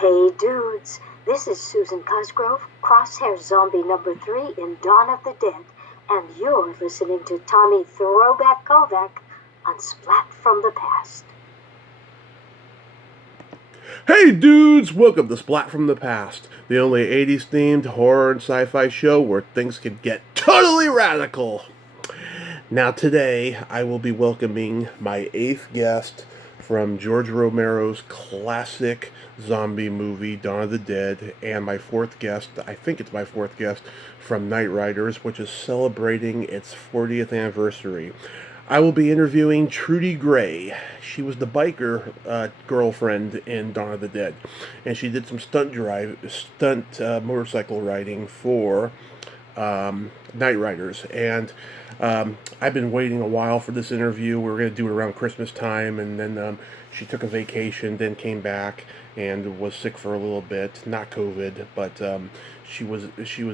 Hey dudes, this is Susan Cosgrove, Crosshair Zombie number 3 in Dawn of the Dead, and you're listening to Tommy Throwback Kovac on Splat from the Past. Hey dudes, welcome to Splat from the Past, the only 80s themed horror and sci-fi show where things can get totally radical. Now today, I will be welcoming my 8th guest from George Romero's classic zombie movie, Dawn of the Dead, and my 4th guest, I think it's my 4th guest, from Knightriders, which is celebrating its 40th anniversary. I will be interviewing Trudy Gray. She was the biker girlfriend in Dawn of the Dead, and she did some stunt motorcycle riding for Knightriders. And I've been waiting a while for this interview. We were going to do it around Christmas time, and then she took a vacation, then came back and was sick for a little bit. Not COVID, but she was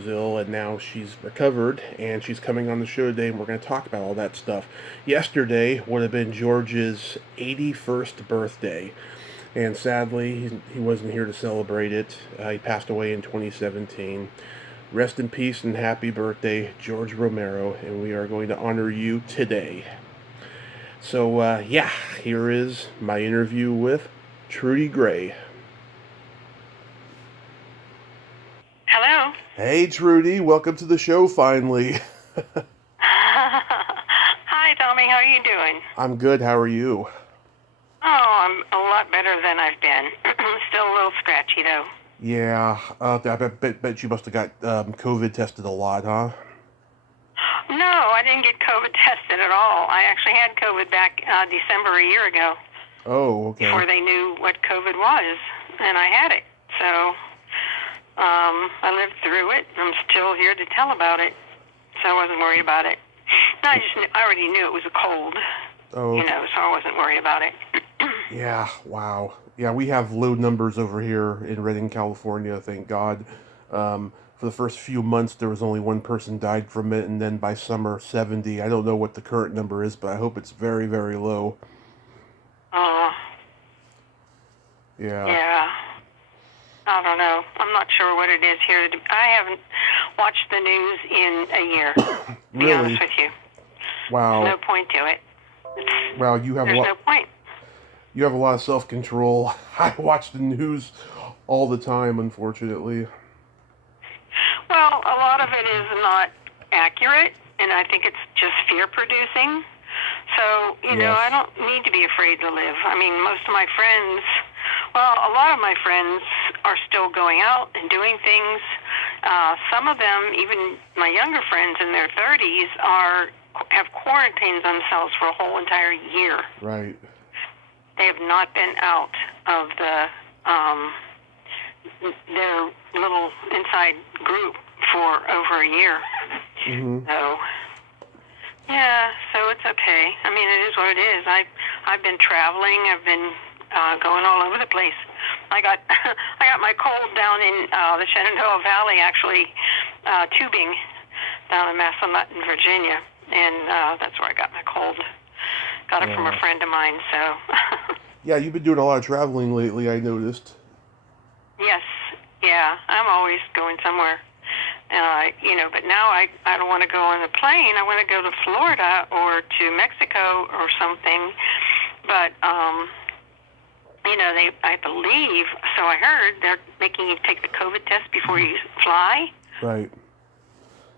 ill, and now she's recovered, and she's coming on the show today, and we're going to talk about all that stuff. Yesterday would have been George's 81st birthday, and sadly, he wasn't here to celebrate it. He passed away in 2017. Rest in peace and happy birthday, George Romero, and we are going to honor you today. So, here is my interview with Trudy Gray. Hello. Hey, Trudy, welcome to the show finally. Hi, Tommy. How are you doing? I'm good. How are you? Oh, I'm a lot better than I've been. Still a little scratchy, though. Yeah, I bet you must have got COVID tested a lot, huh? No, I didn't get COVID tested at all. I actually had COVID back December a year ago. Oh, okay. Before they knew what COVID was, and I had it. So I lived through it. I'm still here to tell about it, so I wasn't worried about it. I already knew it was a cold, so I wasn't worried about it. Yeah, wow. Yeah, we have low numbers over here in Redding, California, thank God. For the first few months, there was only one person died from it, and then by summer, 70. I don't know what the current number is, but I hope it's very, very low. Yeah. I don't know. I'm not sure what it is here. I haven't watched the news in a year, to be honest with you. Wow. There's no point to it. Wow, There's no point. You have a lot of self-control. I watch the news all the time, unfortunately. Well, a lot of it is not accurate, and I think it's just fear-producing. So, I don't need to be afraid to live. I mean, a lot of my friends are still going out and doing things. Some of them, even my younger friends in their 30s, have quarantined themselves for a whole entire year. Right. They have not been out of their little inside group for over a year. Mm-hmm. So it's okay. I mean, it is what it is. I've been traveling. I've been going all over the place. I got my cold down in the Shenandoah Valley, actually, tubing down in Massanutten, Virginia, and that's where I got my cold. Got it from a friend of mine, so. Yeah, you've been doing a lot of traveling lately, I noticed. Yes, yeah, I'm always going somewhere. But now I don't want to go on a plane. I want to go to Florida or to Mexico or something. But, I believe, so I heard, they're making you take the COVID test before you fly. Right.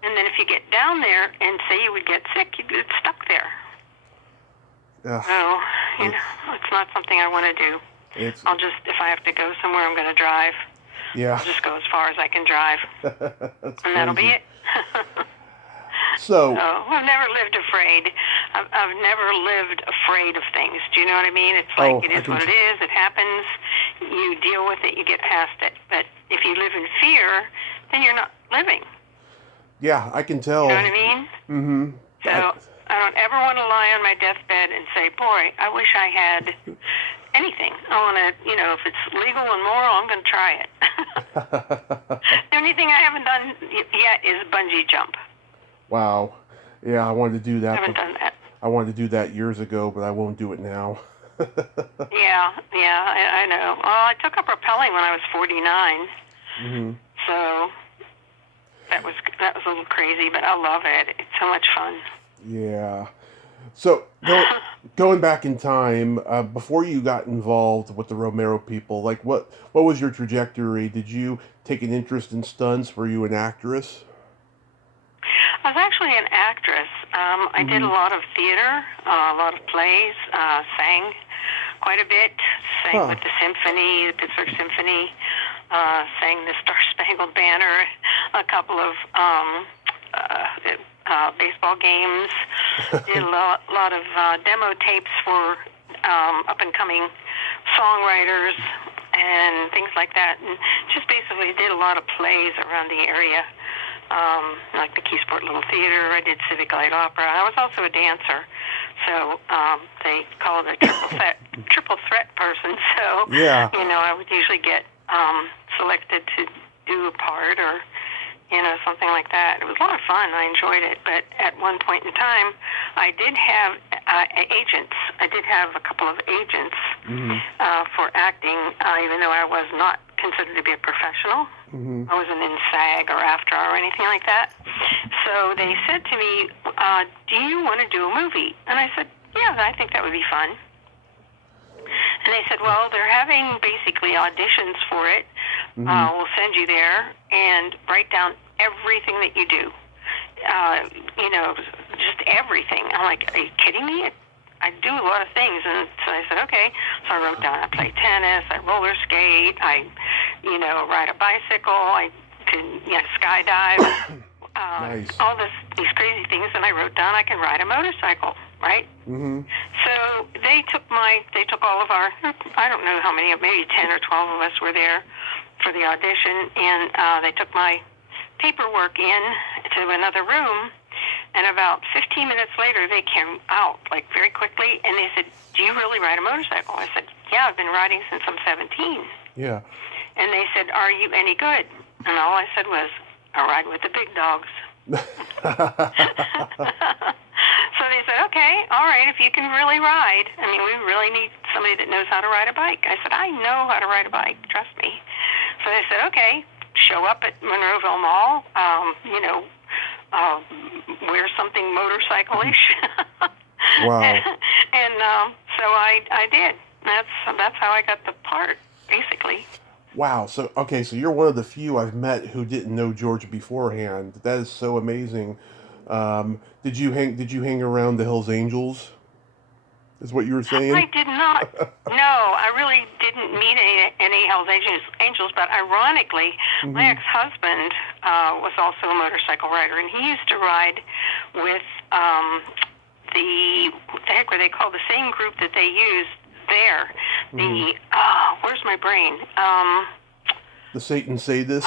And then if you get down there and say you would get sick, you get stuck there. Yeah. So, it's not something I want to do. If I have to go somewhere, I'm going to drive. Yeah. I'll just go as far as I can drive. And that'll be it. So I've never lived afraid. I've never lived afraid of things. Do you know what I mean? It's like it is what it is. It happens. You deal with it. You get past it. But if you live in fear, then you're not living. Yeah, I can tell. You know what I mean? Mm-hmm. So I don't ever want to lie on my deathbed and say, boy, I wish I had anything. I want to, if it's legal and moral, I'm going to try it. The only thing I haven't done yet is bungee jump. Wow. Yeah, I wanted to do that. I haven't done that. I wanted to do that years ago, but I won't do it now. I know. Well, I took up rappelling when I was 49, Mm-hmm. so that was a little crazy, but I love it. It's so much fun. Yeah. So going back in time, before you got involved with the Romero people, like what was your trajectory? Did you take an interest in stunts? Were you an actress? I was actually an actress. I did a Mm-hmm. lot of theater, a lot of plays, sang quite a bit, sang Huh. with the symphony, the Pittsburgh Symphony, sang the Star Spangled Banner, a couple of baseball games, did a lot of demo tapes for up-and-coming songwriters and things like that, and just basically did a lot of plays around the area. Like the Keysport Little Theater. I did Civic Light Opera. I was also a dancer, so they call it a triple threat person. So Yeah. I would usually get selected to do a part or something like that. It was a lot of fun. I enjoyed it. But at one point in time, I did have agents. I did have a couple of agents Mm-hmm. for acting, even though I was not considered to be a professional. Mm-hmm. I wasn't in SAG or AFTRA or anything like that. So they said to me, do you want to do a movie? And I said, yeah, I think that would be fun. And they said, well, they're having basically auditions for it. Mm-hmm. We'll send you there and write down everything that you do. Just everything. I'm like, are you kidding me? I do a lot of things. And so I said, okay. So I wrote down, I play tennis, I roller skate, I, ride a bicycle, I can, skydive, Nice. all these crazy things. And I wrote down I can ride a motorcycle, right? Mm-hmm. So they took all of our, I don't know how many, maybe 10 or 12 of us were there for the audition, and they took my paperwork in to another room, and about 15 minutes later they came out, like very quickly, and they said, do you really ride a motorcycle? I said, yeah, I've been riding since I'm 17. Yeah. And they said, are you any good? And all I said was, I ride with the big dogs. So they said, okay, all right, if you can really ride. I mean, we really need somebody that knows how to ride a bike. I said, I know how to ride a bike, trust me. So they said, okay, show up at Monroeville Mall, wear something motorcycle-ish. Wow. And so I did. That's how I got the part, basically. Wow. So you're one of the few I've met who didn't know George beforehand. That is so amazing. Did you hang around the Hells Angels? Is what you were saying? I did not. No, I really didn't meet any Hells Angels, but ironically, my ex-husband was also a motorcycle rider, and he used to ride with what the heck were they called? The same group that they used there. Where's my brain? The Satan Sadists?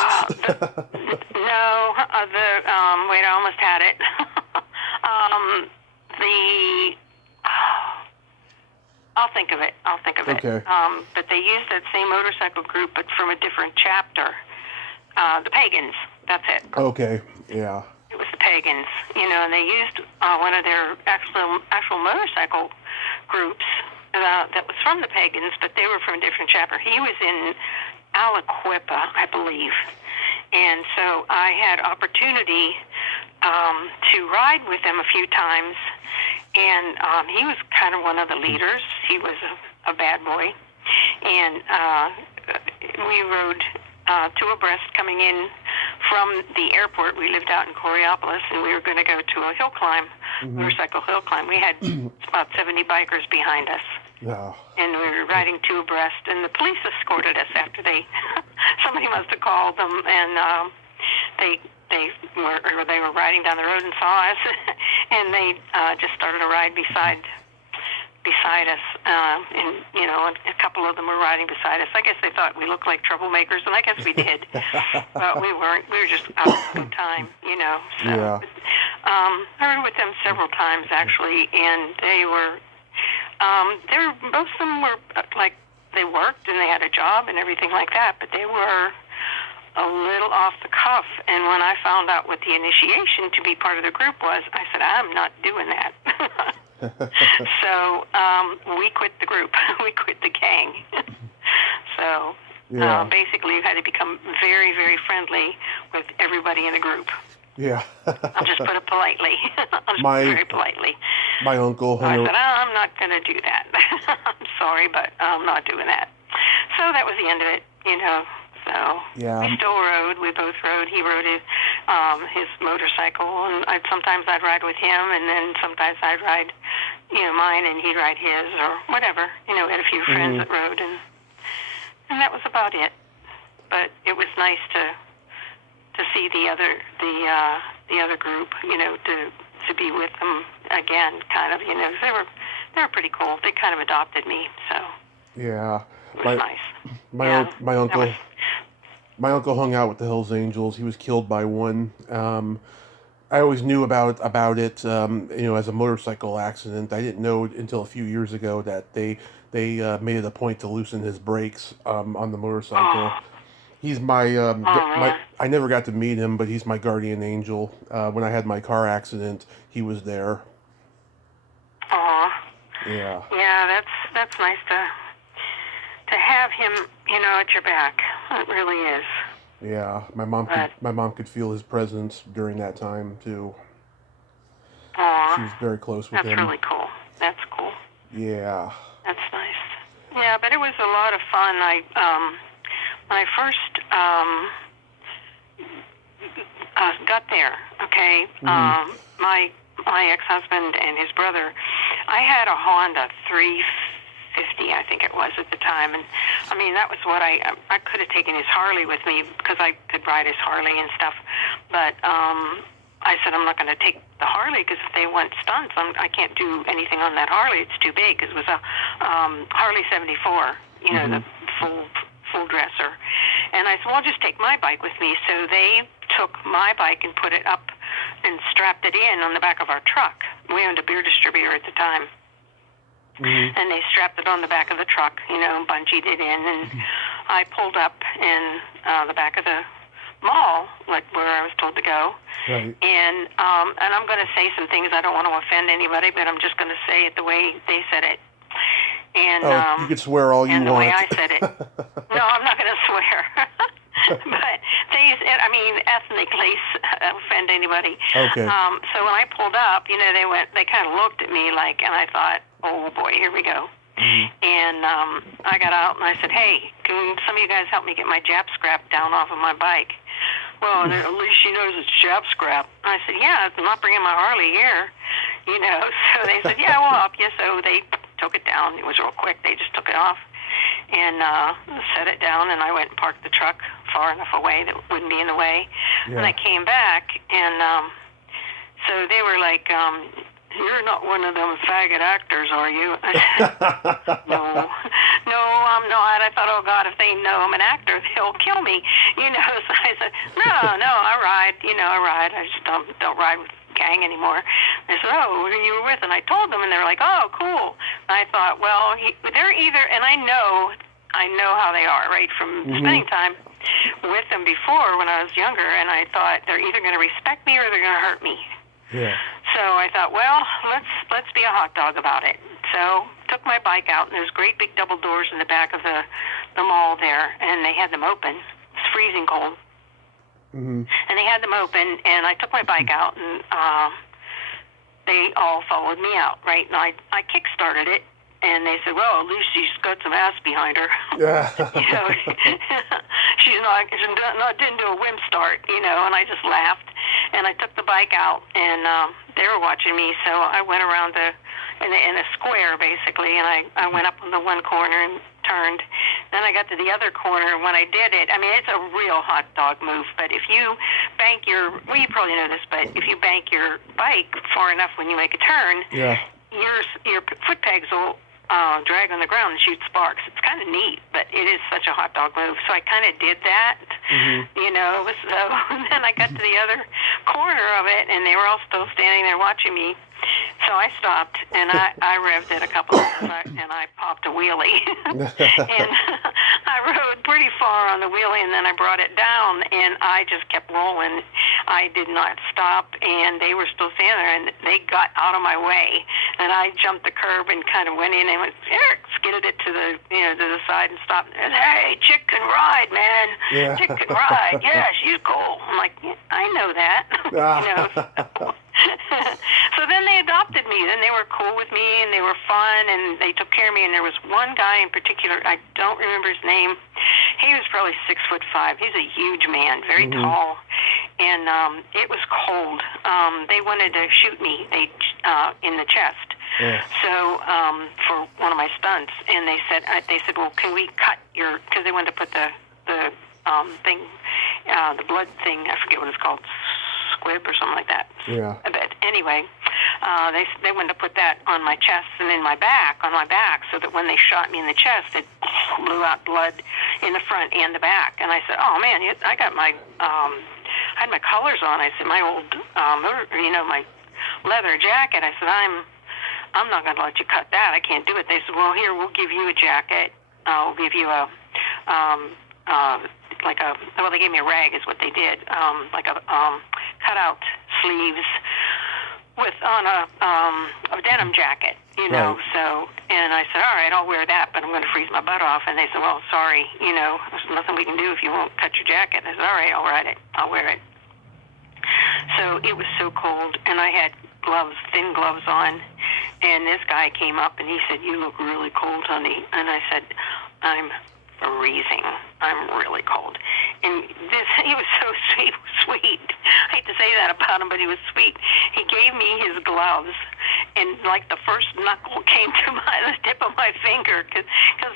No, wait, I almost had it. I'll think of it. Okay. But they used that same motorcycle group, but from a different chapter. The Pagans. That's it. Okay. Yeah. It was the Pagans, and they used one of their actual motorcycle groups that was from the Pagans, but they were from a different chapter. He was in Aliquippa, I believe. And so I had opportunity to ride with them a few times, and he was kind of one of the leaders. He was a bad boy. And we rode two abreast coming in from the airport. We lived out in Coriopolis, and we were going to go to a hill climb, motorcycle hill climb. We had about 70 bikers behind us. Yeah. And we were riding two abreast, and the police escorted us after somebody must have called them, and they were riding down the road and saw us, and they just started a ride beside us, and a couple of them were riding beside us. I guess they thought we looked like troublemakers, and I guess we did, but we weren't. We were just out of good time, So, Yeah. I rode with them several times actually, and they were most of them were like they worked and they had a job and everything like that, but they were a little off the cuff. And when I found out what the initiation to be part of the group was, I said, I'm not doing that. So we quit the group. We quit the gang. So Yeah. basically, you had to become very, very friendly with everybody in the group. Yeah. I'll just put it politely. Very politely. My uncle So I said, I'm not going to do that. I'm sorry, but I'm not doing that. So that was the end of it, you know. So Yeah. we still rode. We both rode. He rode his motorcycle, and sometimes I'd ride with him, and then sometimes I'd ride, you know, mine, and he'd ride his, or whatever. You know, we had a few friends that rode, and that was about it. But it was nice to see the other group, you know, to be with them again, kind of, you know. They were pretty cool. They kind of adopted me, so Yeah. it was nice. My uncle hung out with the Hells Angels. He was killed by one. I always knew about it, you know, as a motorcycle accident. I didn't know until a few years ago that they made it a point to loosen his brakes on the motorcycle. He's my I never got to meet him, but he's my guardian angel. When I had my car accident, he was there. Yeah. Yeah, that's nice to have him, you know, at your back. It really is. Yeah, my mom could feel his presence during that time too. She was very close with him. That's really cool. That's cool. Yeah. That's nice. Yeah, but it was a lot of fun. When I first got there, okay, my ex-husband and his brother, I had a Honda 350, I think it was at the time, and I mean that was what I could have taken his Harley with me because I could ride his Harley and stuff, but I said I'm not going to take the Harley because if they want stunts, I can't do anything on that Harley. It's too big. It was a Harley 74, you know, the full dresser. And I said, well, I'll just take my bike with me. So they took my bike and put it up and strapped it in on the back of our truck. We owned a beer distributor at the time. And they strapped it on the back of the truck, you know, bungeed it in. And I pulled up in the back of the mall, like where I was told to go. Right. And I'm going to say some things. I don't want to offend anybody, but I'm just going to say it the way they said it. And you can swear all you want. And the way I said it. No, I'm not going to swear. But I mean, ethnically offend anybody. Okay. So when I pulled up, you know, they kind of looked at me like, and I thought, oh boy, here we go. And I got out and I said, hey, can some of you guys help me get my Jap scrap down off of my bike? Well, at least she knows it's Jap scrap. I said, yeah, I'm not bringing my Harley here. You know, so they said, yeah, we'll help you. So they took it down. It was real quick. They just took it off and set it down, and I went and parked the truck far enough away that it wouldn't be in the way. Yeah. And I came back, and so they were like, you're not one of them faggot actors, are you? I said, no, I'm not. I thought, oh, God, if they know I'm an actor, they'll kill me. You know, so I said, no, I ride. You know, I ride. I just don't ride with gang anymore. They said, oh, who you were with? And I told them, and they were like, oh, cool. And I thought, well, they're either, and I know how they are, right, from spending time with them before when I was younger, and I thought they're either going to respect me or they're going to hurt me. Yeah. So I thought, well, let's be a hot dog about it. So took my bike out, and there's great big double doors in the back of the mall there, and they had them open. It's freezing cold. And they had them open, and I took my bike out, and they all followed me out, right? And I kick-started it, and they said, well, at least she's got some ass behind her. You know, didn't do a wimp start, you know, and I just laughed. And I took the bike out, and they were watching me, so I went around in a square, basically, and I went up on the one corner and turned. Then I got to the other corner, and when I did it, I mean, it's a real hot dog move, but if you bank you probably know this, but if you bank your bike far enough when you make a turn, your foot pegs will drag on the ground and shoot sparks. It's kind of neat, but it is such a hot dog move. So I kind of did that, you know. So and then I got to the other corner of it, and they were all still standing there watching me. So I stopped, and I revved it a couple of times, and I popped a wheelie. And I rode pretty far on the wheelie, and then I brought it down, and I just kept rolling. I did not stop, and they were still standing there, and they got out of my way, and I jumped the curb and kind of went in and went, skidded it to the, to the side and stopped. And, hey, chick can ride, man. Yeah. Chick can ride. Yeah, she's cool. I'm like, yeah, I know that. So then they adopted me. Then they were cool with me, and they were fun, and they took care of me. And there was one guy in particular, I don't remember his name. He was probably 6'5". He's a huge man, very tall, and it was cold. They wanted to shoot me in the chest. Yeah. So for one of my stunts, and they said, well, can we cut your? Because they wanted to put the thing, the blood thing. I forget what it's called. Squib or something like that. Yeah. But anyway, they wanted to put that on my chest and on my back, so that when they shot me in the chest, it blew out blood in the front and the back. And I said, oh man, I got my, I had my colors on. I said, my old, my leather jacket. I said, I'm not going to let you cut that. I can't do it. They said, well, here, we'll give you a jacket. We'll give you a, they gave me a rag is what they did, cutout sleeves on a denim jacket, Right. So, and I said, all right, I'll wear that, but I'm going to freeze my butt off. And they said, well, sorry, there's nothing we can do if you won't cut your jacket. I said, all right, I'll wear it. So it was so cold, and I had thin gloves on, and this guy came up and he said, you look really cold, honey. And I said, I'm freezing. I'm really cold. And he was so sweet. I hate to say that about him, but he was sweet. He gave me his gloves, and like the first knuckle came to the tip of my finger because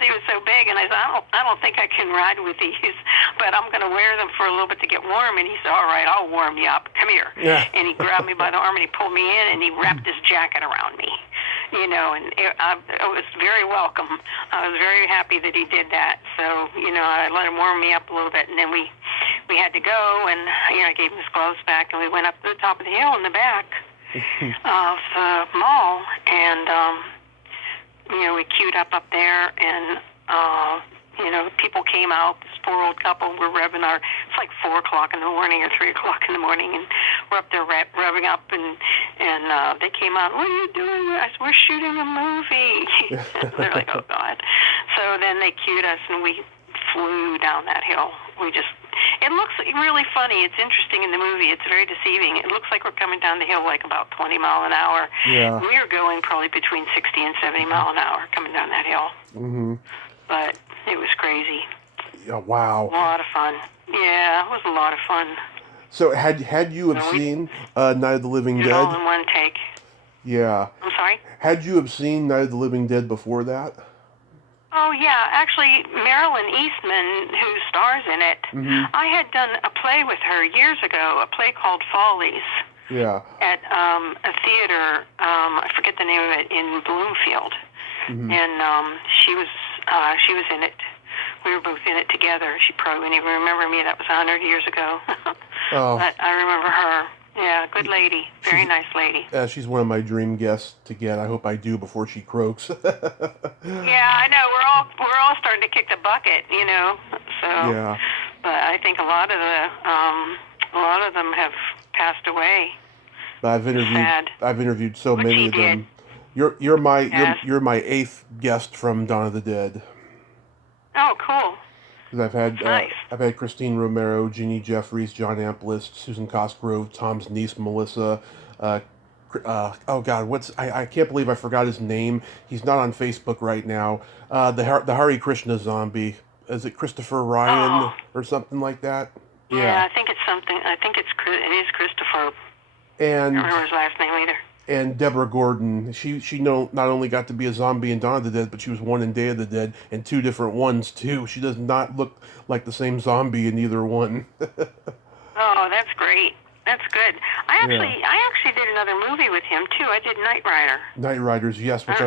he was so big. And I said, I don't think I can ride with these, but I'm going to wear them for a little bit to get warm. And he said, all right, I'll warm you up. Come here. Yeah. And he grabbed me by the arm and he pulled me in and he wrapped his jacket around me. And it was very welcome. I was very happy that he did that. So, I let him warm me up a little bit, and then we had to go, and, I gave him his gloves back, and we went up to the top of the hill in the back of the mall, and, we queued up there, and, people came out. This poor old couple were revving it's like 4 o'clock in the morning or 3 o'clock in the morning, and we're up there revving up, and they came out, what are you doing? I said, we're shooting a movie. They're like, oh, God. So then they cued us, and we flew down that hill. It looks really funny. It's interesting in the movie. It's very deceiving. It looks like we're coming down the hill like about 20 mile an hour. Yeah. We were going probably between 60 and 70 mile an hour coming down that hill. Mm-hmm. But it was crazy. Yeah, wow. A lot of fun. Yeah, it was a lot of fun. So had you have seen Night of the Living Did it Dead? all in one take. Yeah. I'm sorry? Had you have seen Night of the Living Dead before that? Oh, yeah. Actually, Marilyn Eastman, who stars in it, I had done a play with her years ago, a play called Follies. Yeah. At a theater, I forget the name of it, in Bloomfield. And she was in it. We were both in it together. She probably wouldn't even remember me. That was 100 years ago. Oh. But I remember her. Yeah, good lady. Very nice lady. She's one of my dream guests to get. I hope I do before she croaks. Yeah, I know. We're all starting to kick the bucket, So. Yeah. But I think a lot of them have passed away. But I've interviewed so many of them. Did. You're my 8th guest from Dawn of the Dead. Oh, cool. Because Nice. I've had Christine Romero, Jeannie Jeffries, John Amplist, Susan Cosgrove, Tom's niece Melissa. Oh God, I can't believe I forgot his name. He's not on Facebook right now. The Hare Krishna zombie. Is it Christopher Ryan or something like that? Yeah, I think it's something. It is Christopher. And I don't remember his last name either. And Deborah Gordon, she not only got to be a zombie in Dawn of the Dead, but she was one in Day of the Dead, and 2 different ones too. She does not look like the same zombie in either one. Oh, that's great. That's good. I actually did another movie with him too. I did Knightriders, yes, which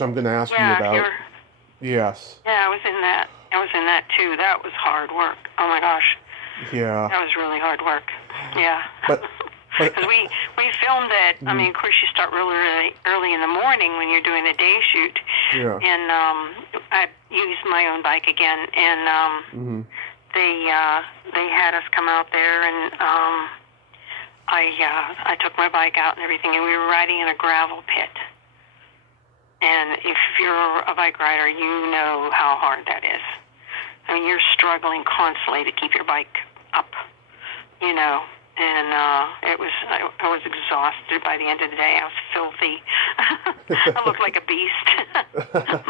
I'm going to ask you about. Yes. Yeah, I was in that too. That was hard work. Oh my gosh. Yeah. That was really hard work. Yeah. But because we filmed it. I mean, of course, you start really early in the morning when you're doing the day shoot. Yeah. And I used my own bike again, and they had us come out there, and I took my bike out and everything, and we were riding in a gravel pit. And if you're a bike rider, you know how hard that is. I mean, you're struggling constantly to keep your bike up, you know. And I was exhausted by the end of the day. I was filthy. I looked like a beast.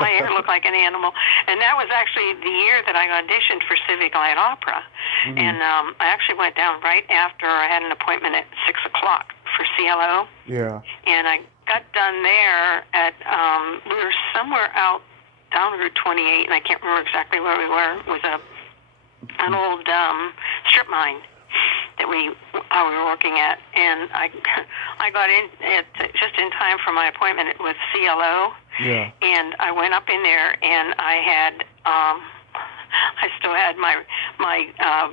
My hair looked like an animal. And that was actually the year that I auditioned for Civic Light Opera. Mm-hmm. And I actually went down right after I had an appointment at 6 o'clock for CLO. Yeah. And I got done there at, we were somewhere out down Route 28, and I can't remember exactly where we were. It was an old strip mine that we were working at, and I got in just in time for my appointment with CLO. Yeah. And I went up in there, and I still had my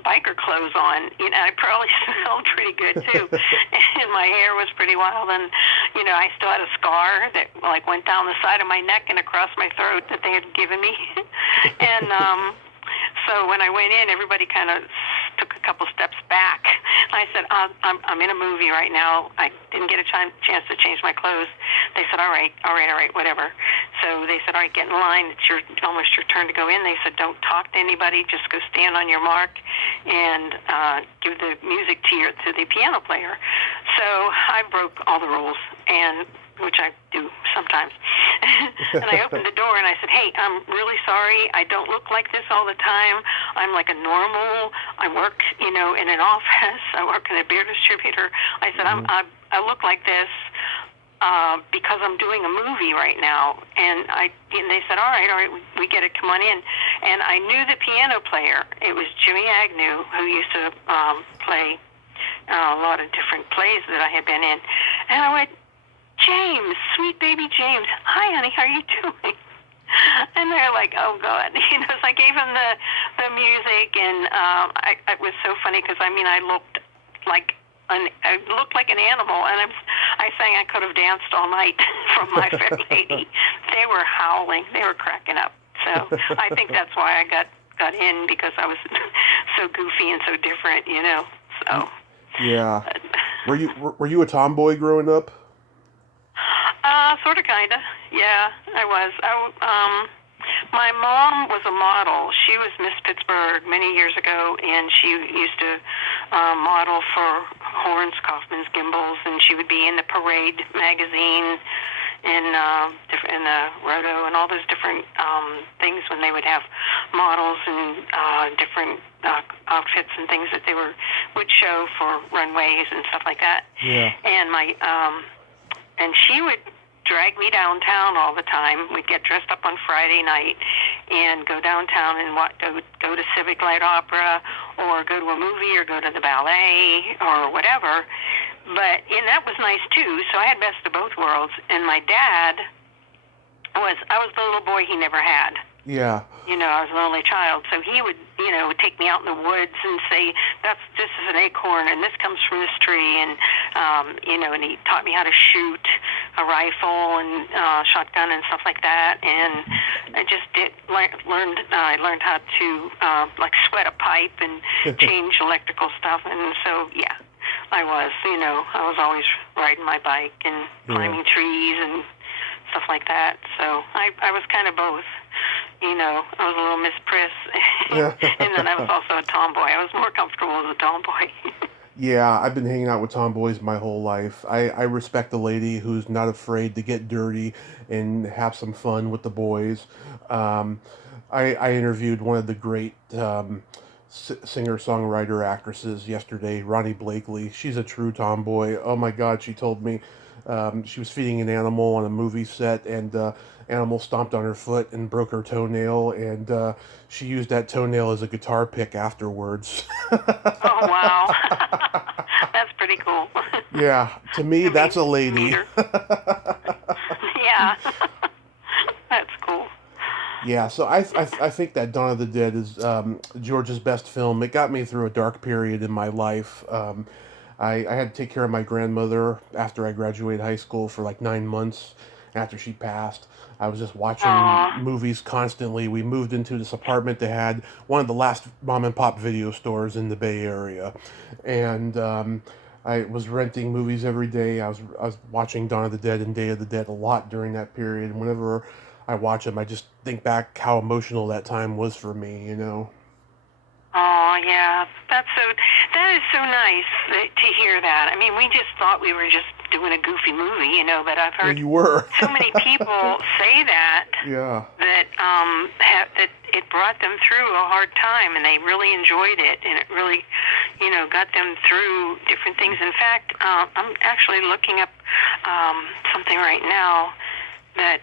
biker clothes on. You know, I probably smelled pretty good too, and my hair was pretty wild. And you know, I still had a scar that like went down the side of my neck and across my throat that they had given me. And so when I went in, everybody kind of took a couple steps back. I said, I'm in a movie right now. I didn't get a chance to change my clothes. They said, all right, whatever. So they said, all right, get in line. It's almost your turn to go in. They said, don't talk to anybody. Just go stand on your mark and give the music to the piano player. So I broke all the rules, which I do sometimes. And I opened the door and I said, hey, I'm really sorry. I don't look like this all the time. I'm like a normal. I work, you know, in an office. I work in a beer distributor. I said, I look like this because I'm doing a movie right now. And they said, all right, we get it. Come on in. And I knew the piano player. It was Jimmy Agnew, who used to play a lot of different plays that I had been in. And I went, James, sweet baby James, hi honey, how are you doing? And they're like, oh God, you know. So I gave him the music, and it was so funny because I mean I looked like an animal, and I sang I could have danced all night from My Fair Lady. They were howling, they were cracking up. So I think that's why I got in, because I was so goofy and so different, you know. So yeah. Were you a tomboy growing up? Sort of, kind of. Yeah, I was. My mom was a model. She was Miss Pittsburgh many years ago, and she used to model for Horns, Kaufman's, Gimbals, and she would be in the Parade magazine, in the Roto, and all those different things when they would have models and different outfits and things that they would show for runways and stuff like that. Yeah. And she would drag me downtown all the time. We'd get dressed up on Friday night and go downtown and go to Civic Light Opera, or go to a movie, or go to the ballet, or whatever. And that was nice too. So I had best of both worlds. And my dad I was the little boy he never had. Yeah. You know, I was an only child, so he would, you know, take me out in the woods and say, this is an acorn, and this comes from this tree, and, you know, and he taught me how to shoot a rifle and shotgun and stuff like that, and I just learned how to, like, sweat a pipe and change electrical stuff, and so, yeah, I was always riding my bike and climbing trees and stuff like that, so I was kind of both. You know, I was a little Miss Priss, and then I was also a tomboy. I was more comfortable as a tomboy. Yeah, I've been hanging out with tomboys my whole life. I respect a lady who's not afraid to get dirty and have some fun with the boys. I interviewed one of the great singer-songwriter actresses yesterday, Ronnie Blakely. She's a true tomboy. Oh my God, she told me she was feeding an animal on a movie set, and animal stomped on her foot and broke her toenail, and she used that toenail as a guitar pick afterwards. Oh, wow. That's pretty cool. Yeah, to me, that's a lady. Yeah. That's cool. Yeah, so I think that Dawn of the Dead is George's best film. It got me through a dark period in my life. I had to take care of my grandmother after I graduated high school for like 9 months after she passed. I was just watching movies constantly. We moved into this apartment that had one of the last mom and pop video stores in the Bay Area. And I was renting movies every day. I was watching Dawn of the Dead and Day of the Dead a lot during that period. And whenever I watch them, I just think back how emotional that time was for me. You know. Oh yeah, that is so nice to hear that. I mean, we just thought we were just doing a goofy movie, but I've Yeah, heard you were. so many people say that Yeah. that it brought them through a hard time and they really enjoyed it and it really, got them through different things. In fact, I'm actually looking up something right now that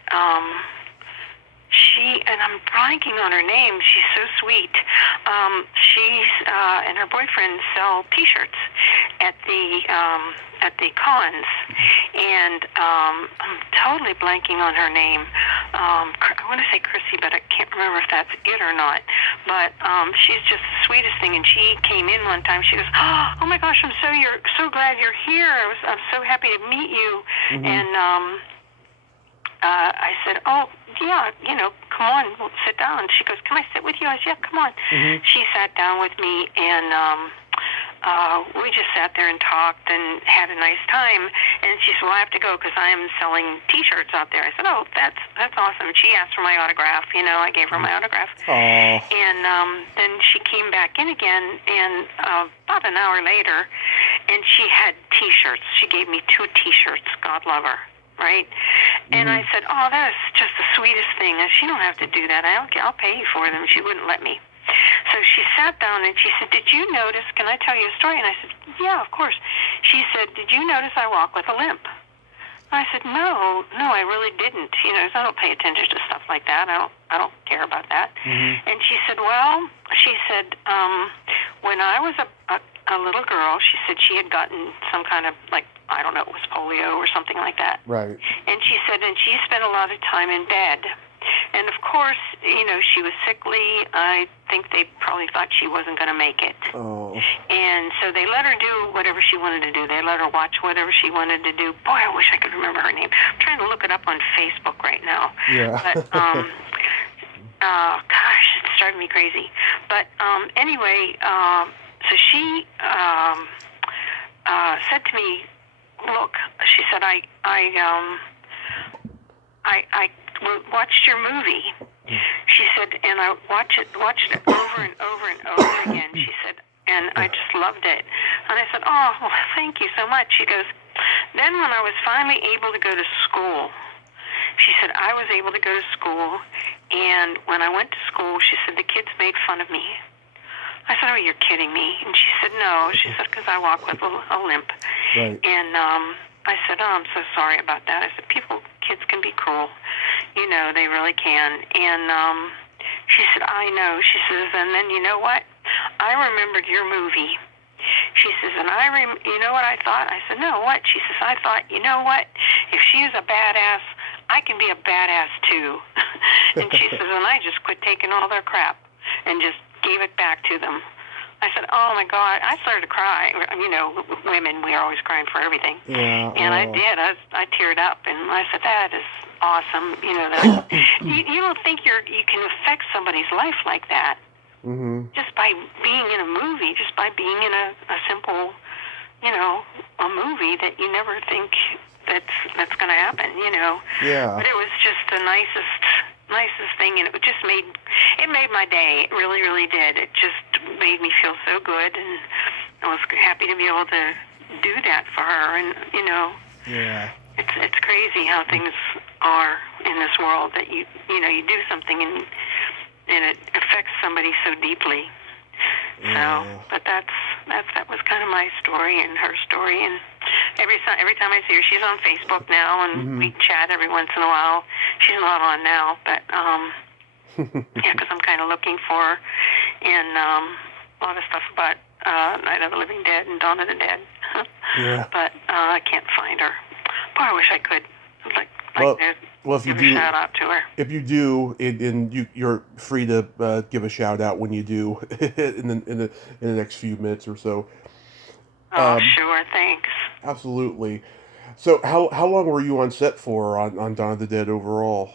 and I'm blanking on her name. She's so sweet. She's and her boyfriend sell T-shirts at the cons, and I'm totally blanking on her name. I want to say Chrissy, but I can't remember if that's it or not. But she's just the sweetest thing. And she came in one time. She goes, "Oh my gosh, I'm so glad you're here. I'm so happy to meet you." Mm-hmm. And I said, "Oh, yeah, come on, we'll sit down." She goes, "Can I sit with you?" I said, "Yeah, come on." Mm-hmm. She sat down with me, and we just sat there and talked and had a nice time. And she said, "Well, I have to go because I am selling T-shirts out there." I said, "Oh, that's awesome." She asked for my autograph. I gave her my autograph. Aww. And then she came back in again, and about an hour later, and she had T-shirts. She gave me 2 T-shirts. God love her. Right? And I said, "Oh, that is just the sweetest thing. She don't have to do that. I'll pay you for them." She wouldn't let me. So she sat down and she said, "Did you notice, can I tell you a story?" And I said, "Yeah, of course." She said, "Did you notice I walk with a limp?" I said, No, I really didn't. I don't pay attention to stuff like that. I don't care about that." Mm-hmm. And she said, when I was a little girl, she said she had gotten some kind of, like, I don't know, it was polio or something like that. Right. And she said, and she spent a lot of time in bed. And of course, she was sickly. I think they probably thought she wasn't going to make it. Oh. And so they let her do whatever she wanted to do. They let her watch whatever she wanted to do. Boy, I wish I could remember her name. I'm trying to look it up on Facebook right now. Yeah. But, gosh, it's driving me crazy. But anyway, so she said to me, "Look," she said, I watched your movie." She said, "And I watched it over and over and over again." She said, "And I just loved it." And I said, "Oh, well, thank you so much." She goes, "Then when I was finally able to go to school," she said, "I was able to go to school, and when I went to school," she said, "the kids made fun of me." I said, "Oh, you're kidding me." And she said, "No." She said, "Because I walk with a limp." Right. And I said, "Oh, I'm so sorry about that." I said, kids can be cruel. They really can. And she said, "I know." She says, "And then you know what? I remembered your movie." She says, "And you know what I thought?" I said, "No, what?" She says, "I thought, you know what? If she is a badass, I can be a badass too." And she says, "And I just quit taking all their crap and just gave it back to them." I said, "Oh my God!" I started to cry. Women, we are always crying for everything. Yeah. And I did. I teared up, and I said, "That is awesome." That you don't think you can affect somebody's life like that. Mm-hmm. Just by being in a movie, just by being in a simple, a movie that you never think that's going to happen. Yeah. But it was just the nicest thing, and it just made my day. It really, really did. It just made me feel so good, and I was happy to be able to do that for her. And Yeah. it's crazy how things are in this world, that you do something and it affects somebody so deeply. Yeah. So, but that was kind of my story and her story. And every time I see her, she's on Facebook now, and we chat every once in a while. She's not on now, but yeah, because I'm kind of looking for her, and a lot of stuff about Night of the Living Dead and Dawn of the Dead. Yeah. But I can't find her. Boy, I wish I could. I'd like well, if you give do, a shout out to her. If you do, you're free to give a shout out when you do in the next few minutes or so. Oh, sure, thanks. Absolutely. So, how long were you on set for on Dawn of the Dead overall?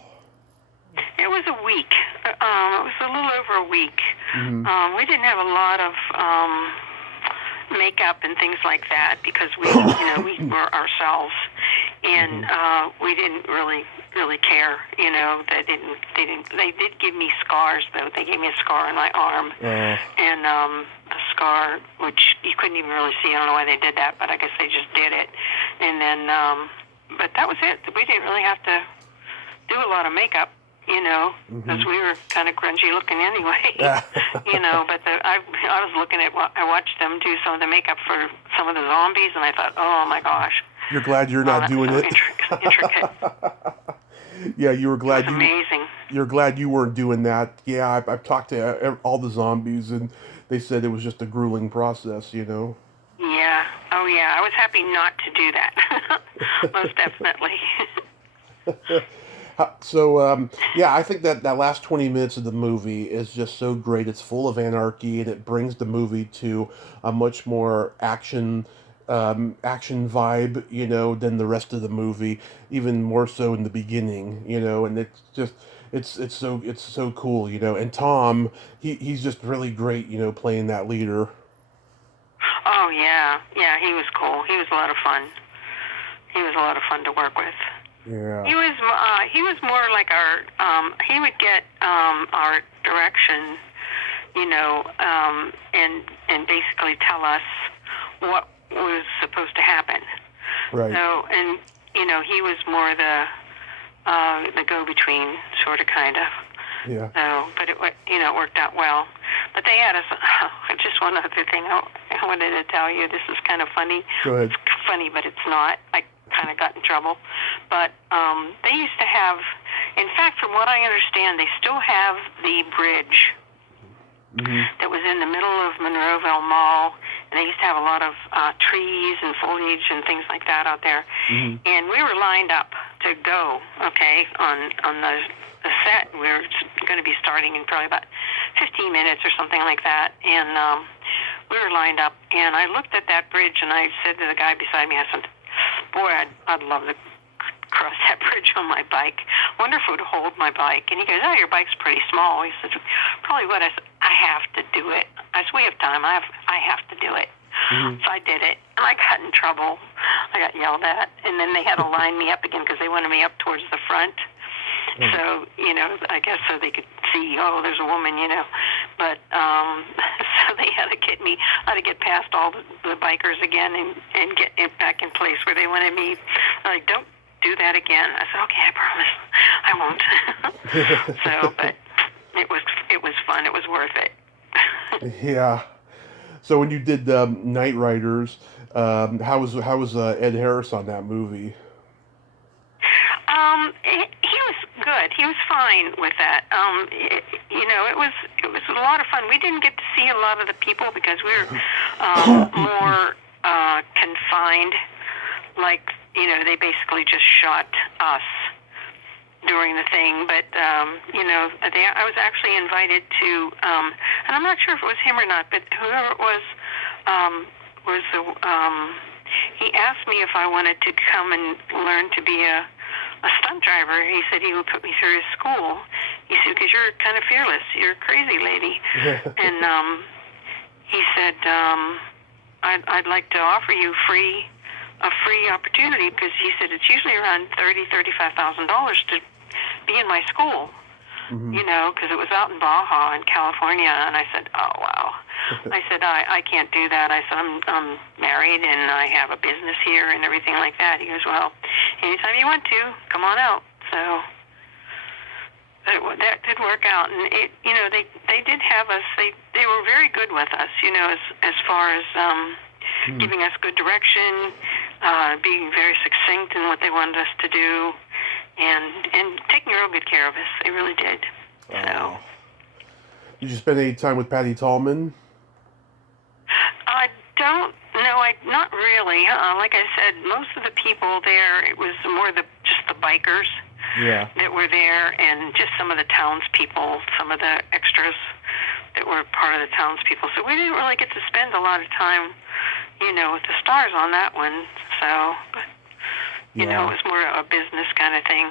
It was a week. It was a little over a week. Mm-hmm. We didn't have a lot of makeup and things like that because we we were ourselves, and we didn't really care. They did give me scars though. They gave me a scar on my arm, and a scar which you couldn't even really see. I don't know why they did that, but I guess they just did it. And then, but that was it. We didn't really have to do a lot of makeup. Because we were kind of grungy looking anyway, but I was looking at, I watched them do some of the makeup for some of the zombies, and I thought, oh my gosh. You're glad you're not doing so it? Intricate. Yeah, you were glad. It was amazing. You're glad you weren't doing that. Yeah, I've talked to all the zombies, and they said it was just a grueling process, Yeah. Oh, yeah. I was happy not to do that. Most definitely. So, yeah, I think that last 20 minutes of the movie is just so great. It's full of anarchy, and it brings the movie to a much more action vibe, than the rest of the movie, even more so in the beginning, and it's just, it's so cool, and Tom, he's just really great, playing that leader. Oh, yeah. Yeah, he was cool. He was a lot of fun. He was a lot of fun to work with. Yeah. He was more like he would get our direction, and basically tell us what was supposed to happen. Right. So, and he was more the go-between, sort of, kind of. Yeah. So, but it worked out well. But they had us. Just one other thing I wanted to tell you. This is kind of funny. Go ahead. It's funny, but it's not. I kind of got in trouble. But they used to have, in fact, from what I understand, they still have the bridge that was in the middle of Monroeville Mall. And they used to have a lot of trees and foliage and things like that out there. And we were lined up to go, on the set. We were going to be starting in probably about 15 minutes or something like that. And we were lined up. And I looked at that bridge, and I said to the guy beside me, I said, boy, I'd love to cross that bridge on my bike. Wonder if it would hold my bike. And he goes, oh, your bike's pretty small. He says, probably would. I said, I have to do it. I said, we have time. I have to do it. So I did it, and I got in trouble. I got yelled at, and then they had to line me up again because they wanted me up towards the front. So, I guess so they could see, oh, there's a woman, But, so they had to get me, I had to get past all the bikers again and get it back in place where they wanted me. Like, don't do that again. I said, okay, I promise. I won't. So, but it was fun. It was worth it. Yeah. So when you did Knightriders, how was Ed Harris on that movie? He was good. He was fine with that. It was a lot of fun. We didn't get to see a lot of the people because we were more confined. Like, they basically just shot us during the thing. But I was actually invited to, and I'm not sure if it was him or not, but whoever it was he asked me if I wanted to come and learn to be a stunt driver. He said he would put me through his school. He said, because you're kind of fearless. You're a crazy lady. And he said, I'd like to offer you a free opportunity because he said it's usually around $35,000 to be in my school. Because it was out in Baja in California. And I said, oh, wow. I said, I can't do that. I said, I'm married and I have a business here and everything like that. He goes, well, anytime you want to, come on out. So that did work out. And they did have us, they were very good with us, as far as giving us good direction, being very succinct in what they wanted us to do, and taking real good care of us. They really did. So. Did you spend any time with Patty Tallman? I don't know. Not really. Like I said, most of the people there, it was more just the bikers that were there, and just some of the townspeople, some of the extras that were part of the townspeople. So we didn't really get to spend a lot of time, with the stars on that one. So, it was more a business kind of thing.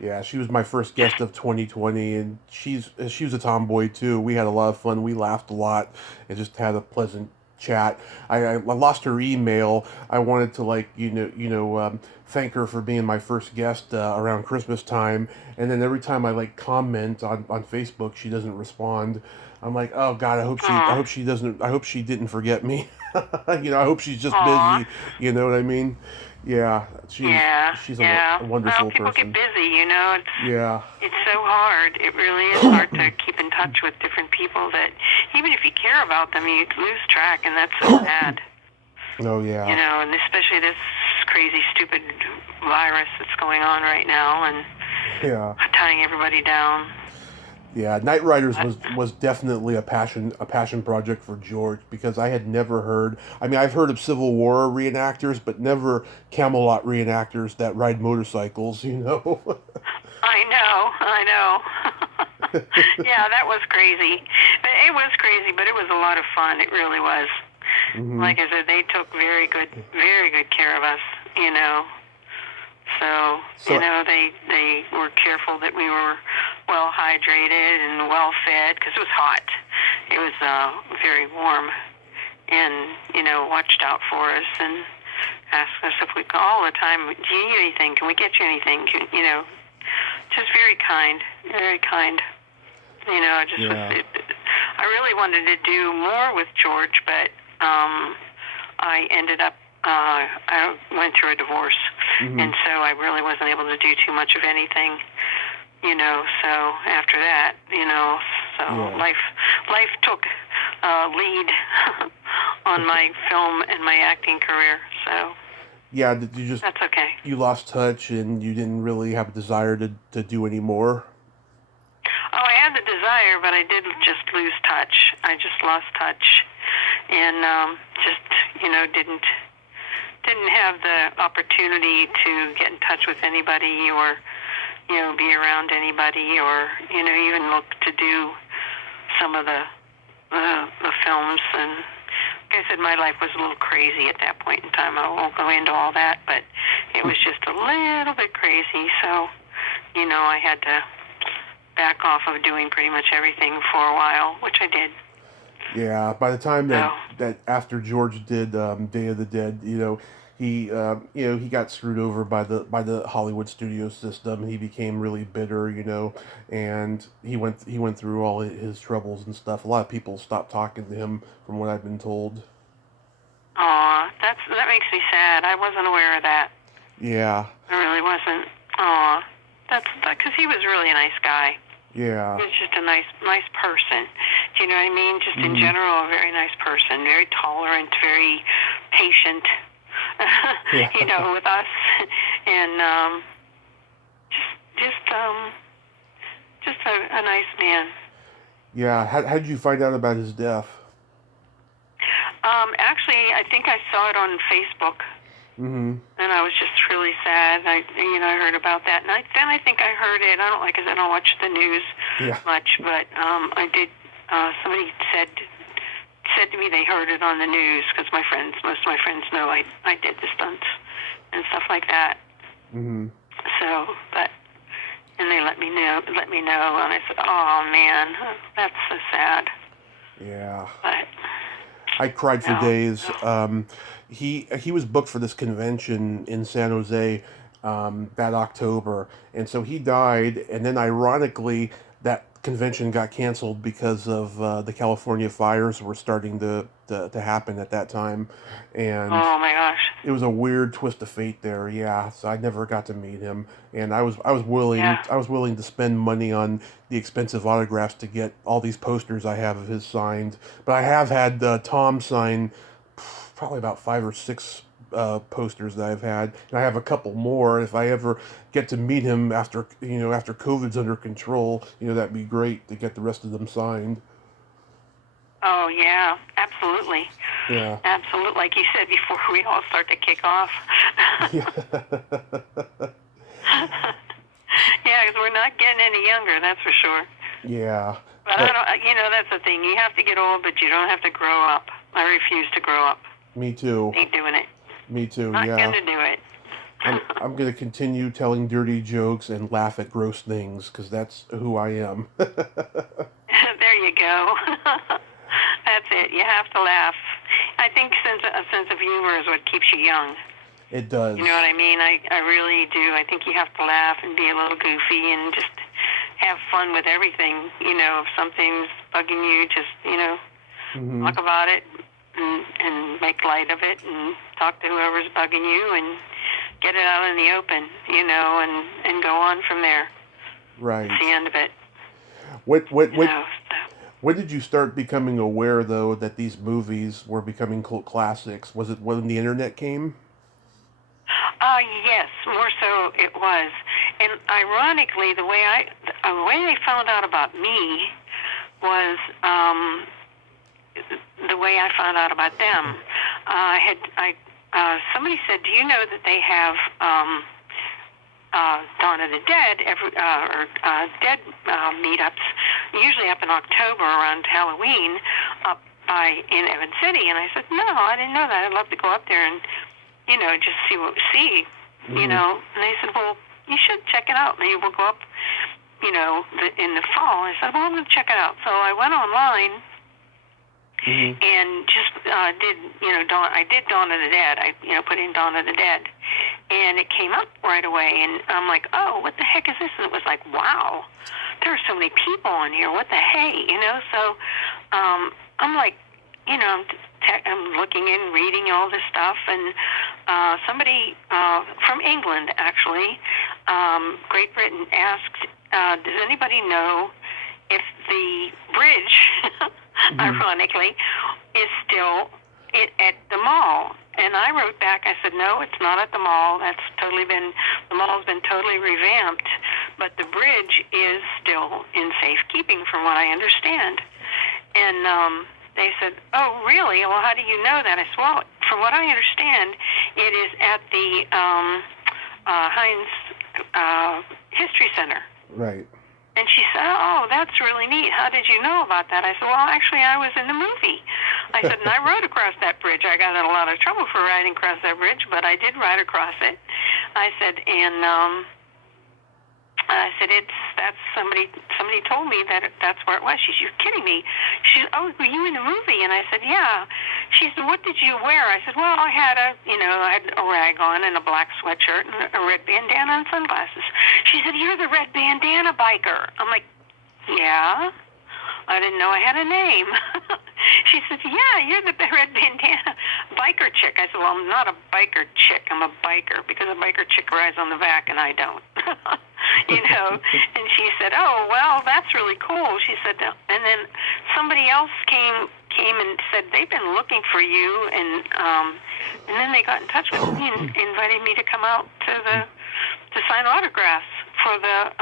Yeah, she was my first guest of 2020, and she was a tomboy too. We had a lot of fun. We laughed a lot and just had a pleasant chat. I lost her email. I wanted to thank her for being my first guest around Christmas time, and then every time I comment on Facebook, she doesn't respond. I'm like, oh God, I Aw. hope she doesn't, I hope she didn't forget me. I hope she's just Aw. busy. You know what I mean? Yeah, Yeah. she's Yeah. a Well, wonderful people get person. busy, you know. Yeah. It's so hard. It really is hard to keep in touch with different people that, even if you care about them, you lose track, and that's so sad. Oh You yeah. know, and especially this crazy, stupid virus that's going on right now and Yeah. tying everybody down. Yeah, Knightriders But, was definitely a passion project for George, because I had never heard. I mean, I've heard of Civil War reenactors, but never Camelot reenactors that ride motorcycles. You know. I know. Yeah, that was crazy. It was crazy, but it was a lot of fun. It really was. Hmm. Like I said, they took very good care of us, you know. So, So you know, they were careful that we were well hydrated and well fed, because it was hot. It was very warm, and, you know, watched out for us and asked us if we could all the time, do you need anything? Can we get you anything? You know, just very kind, very kind. You know, I just Yeah. I really wanted to do more with George, but I ended up, I went through a divorce, Mhm. and so I really wasn't able to do too much of anything, you know, so after that, you know, so Yeah. life took lead on my film and my acting career, so Yeah, did you just that's okay. you lost touch and you didn't really have a desire to do any more? Oh, I had the desire, but I did just lose touch. I just lost touch, and just, you know, didn't have the opportunity to get in touch with anybody, or, you know, be around anybody, or, you know, even look to do some of the films. And like I said, my life was a little crazy at that point in time. I won't go into all that, but it was just a little bit crazy. So, you know, I had to back off of doing pretty much everything for a while, which I did. Yeah, by the time So, that after George did Day of the Dead, he got screwed over by the Hollywood studio system. He became really bitter, and he went through all his troubles and stuff. A lot of people stopped talking to him, from what I've been told. aw, that makes me sad. I wasn't aware of that. Yeah, I really wasn't. Aw, that's because he was really a nice guy. yeah, He was just a nice person. Do you know what I mean? Just in Mhm. general, a very nice person, very tolerant, very patient. Yeah. You know, with us, and just a nice man. Yeah. How did you find out about his death? Actually, I think I saw it on Facebook, Mm-hmm. and I was just really sad. I heard about that, and then I think I heard it. I don't like, 'cause I don't watch the news Yeah. much, but I did. Somebody said to me they heard it on the news, because most of my friends know I did the stunts and stuff like that. Mm-hmm. So, and they let me know, and I said, oh man, that's so sad. Yeah. But I cried for no, days. no. He was booked for this convention in San Jose that October, and so he died. And then, ironically, that convention got canceled because of the California fires were starting to happen at that time, and Oh my gosh. it was a weird twist of fate there. Yeah, so I never got to meet him, and Yeah. I was willing to spend money on the expensive autographs to get all these posters I have of his signed. But I have had Tom sign probably about 5 or 6 posters that I've had, and I have a couple more. If I ever get to meet him after COVID's under control, that'd be great to get the rest of them signed. Oh yeah. Absolutely. Yeah. Absolutely. Like you said before, we all start to kick off. Yeah, because we're not getting any younger. That's for sure. Yeah. But I don't. You know, that's the thing. You have to get old, but you don't have to grow up. I refuse to grow up. Me too. Ain't doing it. Me too. Not Yeah. gonna do it. I'm gonna continue telling dirty jokes and laugh at gross things, because that's who I am. There you go. That's it. You have to laugh. I think a sense of humor is what keeps you young. It does. You know what I mean? I really do. I think you have to laugh and be a little goofy and just have fun with everything. You know, if something's bugging you, just, you know, talk about it and make light of it and talk to whoever's bugging you and get it out in the open, you know, and go on from there. Right. That's the end of it. When did you start becoming aware, though, that these movies were becoming cult classics? Was it when the internet came? Yes, more so it was. And ironically, the way they found out about me was the way I found out about them. Somebody said, "Do you know that they have Dawn of the Dead Dead meetups, usually up in October around Halloween, up in Evans City?" And I said, "No, I didn't know that. I'd love to go up there and, you know, just see what we see, you know." And they said, "Well, you should check it out. Maybe we'll go up, you know, in the fall." I said, "Well, I'm going to check it out." So I went online and just did, you know, I did Dawn of the Dead. I, you know, put in Dawn of the Dead, and it came up right away. And I'm like, "Oh, what the heck is this?" And it was like, "Wow, there are so many people on here. What the hey?" You know. So I'm like, you know, I'm looking in, reading all this stuff, and somebody from England, actually, Great Britain, asked, "Does anybody know if the bridge, ironically, is still at the mall?" And I wrote back, I said, "No, it's not at the mall. The mall's been totally revamped, but the bridge is still in safekeeping from what I understand." And they said, "Oh, really? Well, how do you know that?" I said, "Well, from what I understand, it is at the Heinz History Center." Right. And she said, "Oh, that's really neat. How did you know about that?" I said, "Well, actually, I was in the movie." I said, "And I rode across that bridge. I got in a lot of trouble for riding across that bridge, but I did ride across it." I said, and I said, that's somebody told me that's where it was." She said, "You're kidding me." She said, "Oh, were you in the movie?" And I said, "Yeah." She said, "What did you wear?" I said, "Well, I had a rag on and a black sweatshirt and a red bandana and sunglasses." She said, "You're the red bandana biker." I'm like, "Yeah, I didn't know I had a name." She said, "Yeah, you're the red bandana biker chick." I said, "Well, I'm not a biker chick. I'm a biker, because a biker chick rides on the back and I don't." You know. And she said, "Oh, well, that's really cool." She said, and then somebody else came and said they've been looking for you, and then they got in touch with me and invited me to come out to sign autographs for the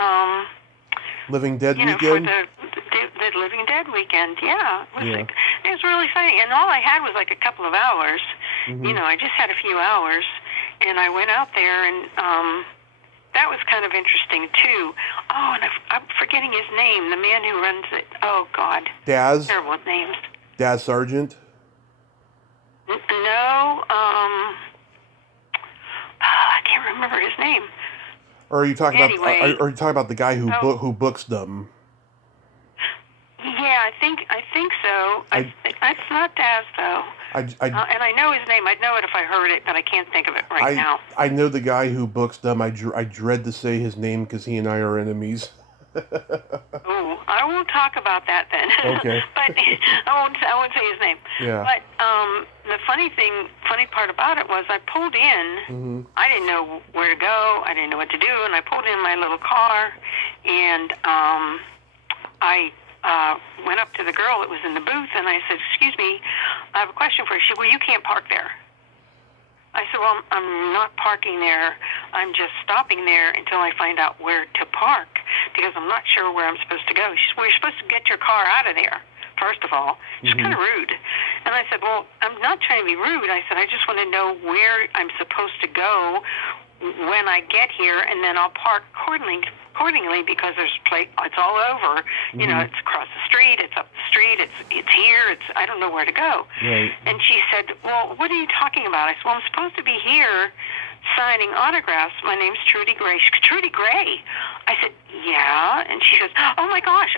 Living Dead weekend? For the Living Dead weekend, yeah. It was really exciting. And all I had was like a couple of hours. You know, I just had a few hours. And I went out there, and that was kind of interesting, too. Oh, and I'm forgetting his name, the man who runs it. Oh, God. Daz? Terrible names. Daz Sargent? No, I can't remember his name. Or are you talking about the guy who books them? Yeah, I think so. It's not Daz, though. And I know his name. I'd know it if I heard it, but I can't think of it right now. I know the guy who books them. I dread to say his name because he and I are enemies. Oh, I won't talk about that then. Okay. But I won't say his name. Yeah. But the funny part about it was I pulled in. I didn't know where to go. I didn't know what to do, and I pulled in my little car, and I went up to the girl that was in the booth, and I said, "Excuse me, I have a question for you." She said, "Well, you can't park there." I said, "Well, I'm not parking there. I'm just stopping there until I find out where to park, because I'm not sure where I'm supposed to go." She said, "Well, you're supposed to get your car out of there, first of all." It's kind of rude. And I said, "Well, I'm not trying to be rude." I said, "I just want to know where I'm supposed to go when I get here, and then I'll park accordingly, because there's it's all over. You know, it's across the street, it's up the street, it's here, I don't know where to go." Right. And she said, "Well, what are you talking about?" I said, "Well, I'm supposed to be here signing autographs. My name's Trudy Gray. She goes, Trudy Gray? I said, yeah. And she goes, oh my gosh,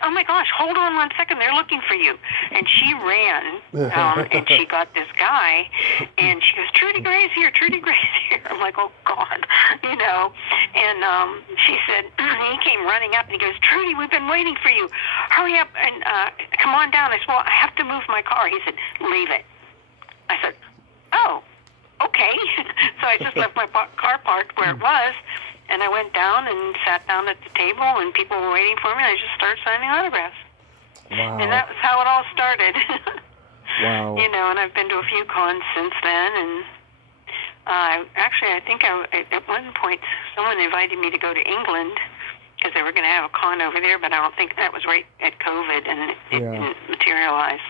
hold on 1 second, they're looking for you. And she ran, and she got this guy, and she goes, Trudy Gray's here, Trudy Gray's here. I'm like, oh God, you know. And she said, he came running up, and he goes, Trudy, we've been waiting for you. Hurry up and come on down. I said, well, I have to move my car. He said, leave it. I said, oh, okay. So I just left my car parked where it was, and I went down and sat down at the table, and people were waiting for me, and I just started signing autographs. Wow. And that was how it all started. Wow. You know, and I've been to a few cons since then, and I think at one point someone invited me to go to England because they were going to have a con over there, but I don't think that was right at COVID, and it didn't materialize.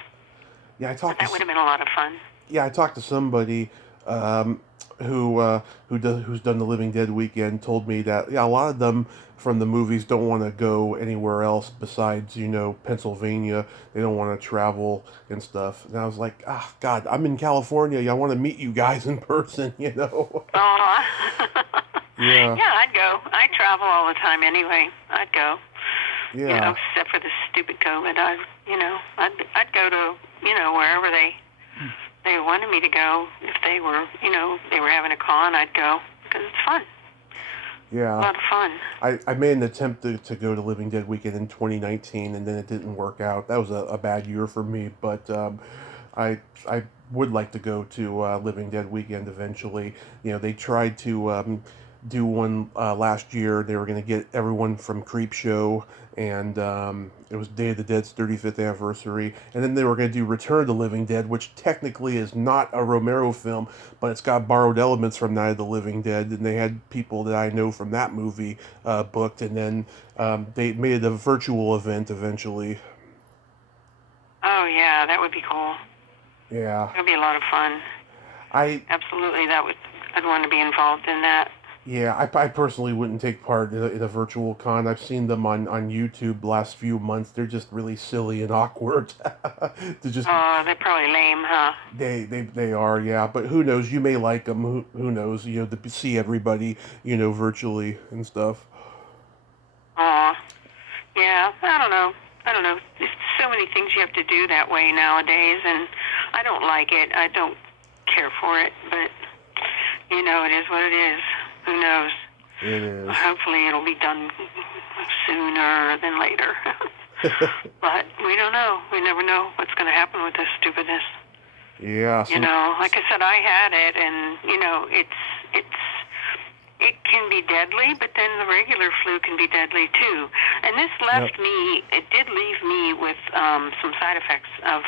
Yeah, that would have been a lot of fun. Yeah, I talked to somebody who's done the Living Dead weekend, told me that a lot of them from the movies don't want to go anywhere else besides, Pennsylvania. They don't want to travel and stuff. And I was like, God, I'm in California. I want to meet you guys in person, Aw. Yeah. Yeah, I'd go. I travel all the time anyway. I'd go. Yeah. Except for the stupid COVID. I'd go to, wherever they wanted me to go. If they were, they were having a con, I'd go because it's fun. Yeah. A lot of fun. I made an attempt to go to Living Dead weekend in 2019, and then it didn't work out. That was a bad year for me, but I would like to go to Living Dead weekend eventually. They tried to do one last year. They were going to get everyone from Creepshow, and it was Day of the Dead's 35th anniversary, and then they were going to do Return of the Living Dead, which technically is not a Romero film, but it's got borrowed elements from Night of the Living Dead, and they had people that I know from that movie booked, and then they made it a virtual event eventually. Oh yeah, that would be cool. Yeah. It would be a lot of fun. Absolutely, I'd want to be involved in that. Yeah, I personally wouldn't take part in a virtual con. I've seen them on YouTube the last few months. They're just really silly and awkward. They're probably lame, huh? They are, yeah. But who knows? You may like them. Who knows? To see everybody, virtually and stuff. Yeah, I don't know. There's so many things you have to do that way nowadays, and I don't like it. I don't care for it, but, it is what it is. Who knows? It is. Hopefully it'll be done sooner than later. But we don't know. We never know what's going to happen with this stupidness. Yeah. Like I said, I had it, and, it can be deadly, but then the regular flu can be deadly too. And this left me, it did leave me with some side effects of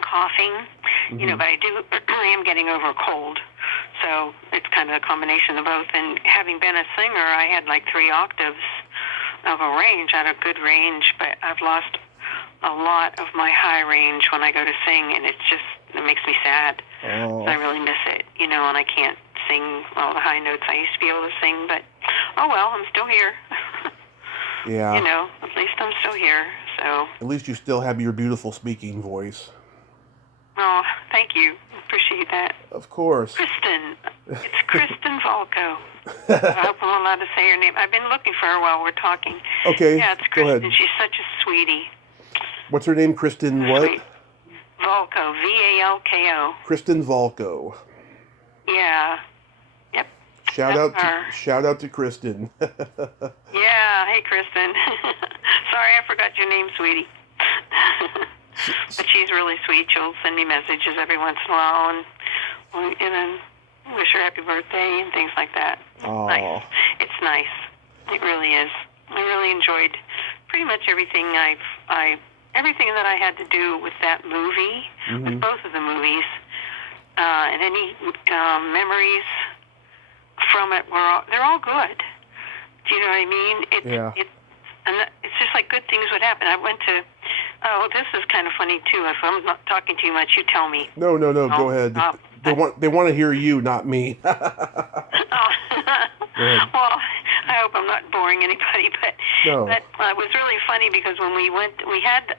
coughing, but I am getting over a cold. So it's kind of a combination of both. And having been a singer, I had like 3 octaves of a range. I had a good range, but I've lost a lot of my high range when I go to sing, and it makes me sad. Oh. I really miss it, and I can't sing all the high notes I used to be able to sing, but oh well, I'm still here. Yeah. At least I'm still here, so. At least you still have your beautiful speaking voice. Oh, thank you. Appreciate that. Of course. Kristen. It's Kristen Volko. I hope I'm allowed to say her name. I've been looking for her while we're talking. Okay, yeah, it's Kristen. go ahead. She's such a sweetie. What's her name? Kristen what? Sweet. Volko. Valko. Kristen Volko. Yeah. Yep. Shout out to Kristen. Yeah. Hey, Kristen. Sorry, I forgot your name, sweetie. But she's really sweet. She'll send me messages every once in a while, and then wish her happy birthday and things like that. Aww. Nice. It's nice. It really is. I really enjoyed pretty much everything everything that I had to do with that movie, with both of the movies, and any memories from it they're all good. Do you know what I mean? And it's just like good things would happen. I went to. Oh, this is kind of funny too. If I'm not talking too much, you tell me. No. Go ahead. They want to hear you, not me. Well, I hope I'm not boring anybody, but it was really funny because when we went, we had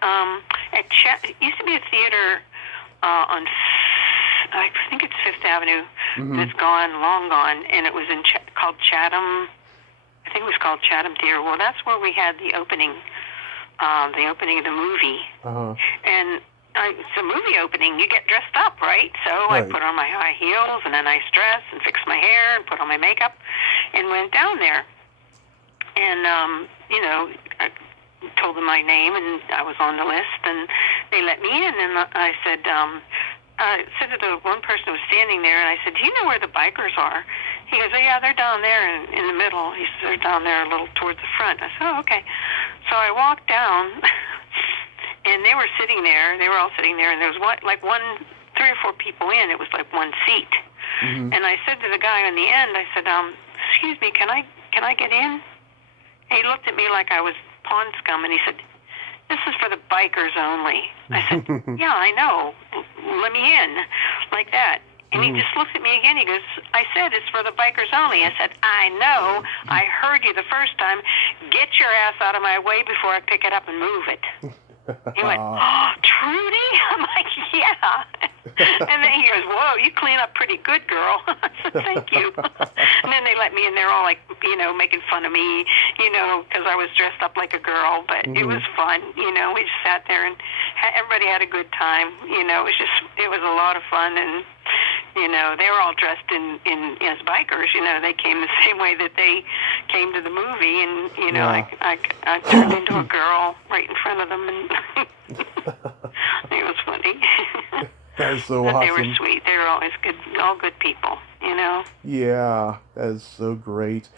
it used to be a theater on I think it's Fifth Avenue. Mm-hmm. It's gone, long gone, and it was called Chatham. I think it was called Chatham Theater. Well, that's where we had the opening of the movie. Uh-huh. And it's a movie opening. You get dressed up, right? So Right. I put on my high heels and a nice dress and fixed my hair and put on my makeup and went down there. And, I told them my name and I was on the list and they let me in. And I said to the one person who was standing there, and I said, do you know where the bikers are? He goes, oh, yeah, they're down there in the middle. He said, they're down there a little towards the front. I said, oh, okay. So I walked down, and they were sitting there. They were all sitting there, and there was 3 or 4 people in. It was like one seat. Mm-hmm. And I said to the guy on the end, I said, excuse me, can I get in? And he looked at me like I was pond scum, and he said, this is for the bikers only. I said, yeah, I know. Let me in, like that. And he just looks at me again. He goes, I said it's for the bikers only. I said, I know. I heard you the first time. Get your ass out of my way before I pick it up and move it. He went, oh, Trudy? I'm like, yeah. And then he goes, whoa, you clean up pretty good, girl. I said, thank you. And then they let me in there all like, making fun of me, because I was dressed up like a girl. But it was fun. We just sat there and everybody had a good time. It was a lot of fun. And, they were all dressed in as bikers. They came the same way that they came to the movie. And, I turned into a girl right in front of them. And it was funny. That is so but awesome. They were sweet. They were always good, all good people, Yeah, that is so great.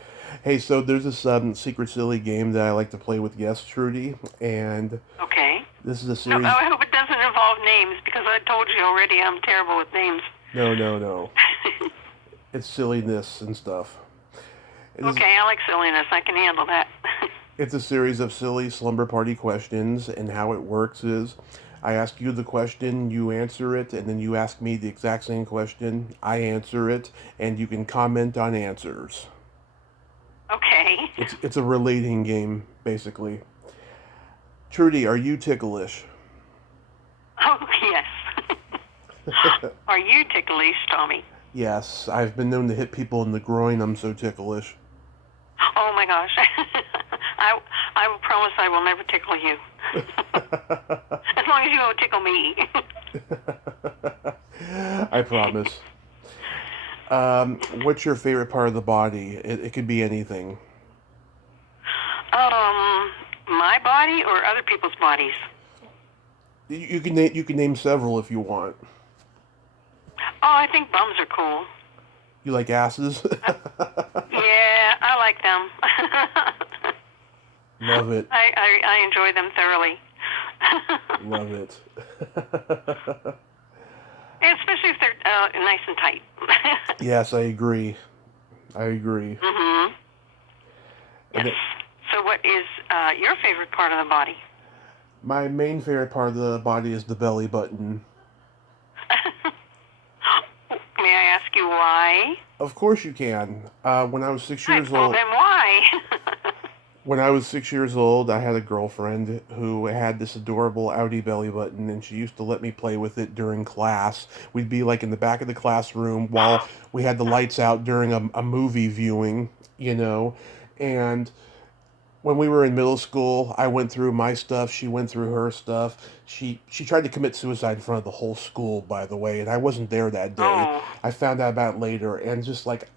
Hey, so there's this secret silly game that I like to play with guests, Trudy, and okay. This is a series. No, I hope it doesn't involve names because I told you already I'm terrible with names. No. It's silliness and stuff. Okay, I like silliness. I can handle that. It's a series of silly slumber party questions, and how it works is I ask you the question, you answer it, and then you ask me the exact same question, I answer it, and you can comment on answers. Okay. It's a relating game, basically. Trudy, are you ticklish? Oh, yes. Are you ticklish, Tommy? Yes, I've been known to hit people in the groin. I'm so ticklish. Oh my gosh. I will promise I will never tickle you. As long as you won't tickle me. I promise. What's your favorite part of the body? It could be anything. My body or other people's bodies? You can name several if you want. Oh, I think bums are cool. You like asses? Yeah, I like them. Love it. I enjoy them thoroughly. Love it. Especially if they're nice and tight. Yes, I agree. Mm-hmm. Yes. So what is your favorite part of the body? My main favorite part of the body is the belly button. May I ask you why? Of course you can. When I was 6 years Well, old... then why? When I was 6 years old, I had a girlfriend who had this adorable outie belly button, and she used to let me play with it during class. We'd be like in the back of the classroom while we had the lights out during a movie viewing, and when we were in middle school, I went through my stuff, she went through her stuff. She tried to commit suicide in front of the whole school, by the way, and I wasn't there that day. Oh. I found out about it later, and just like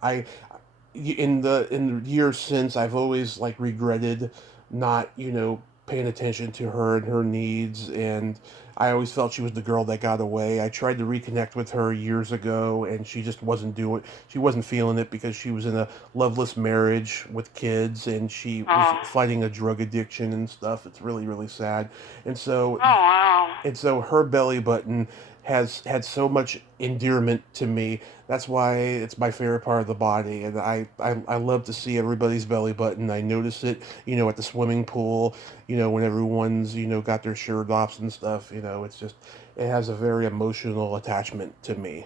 in the years since, I've always regretted not paying attention to her and her needs, and I always felt she was the girl that got away. I tried to reconnect with her years ago, and she just wasn't feeling it because she was in a loveless marriage with kids, and she was fighting a drug addiction and stuff. It's really, really sad. And so her belly button has had so much endearment to me. That's why it's my favorite part of the body, and I love to see everybody's belly button. I notice it, at the swimming pool, when everyone's, got their shirt off and stuff, it's just, it has a very emotional attachment to me.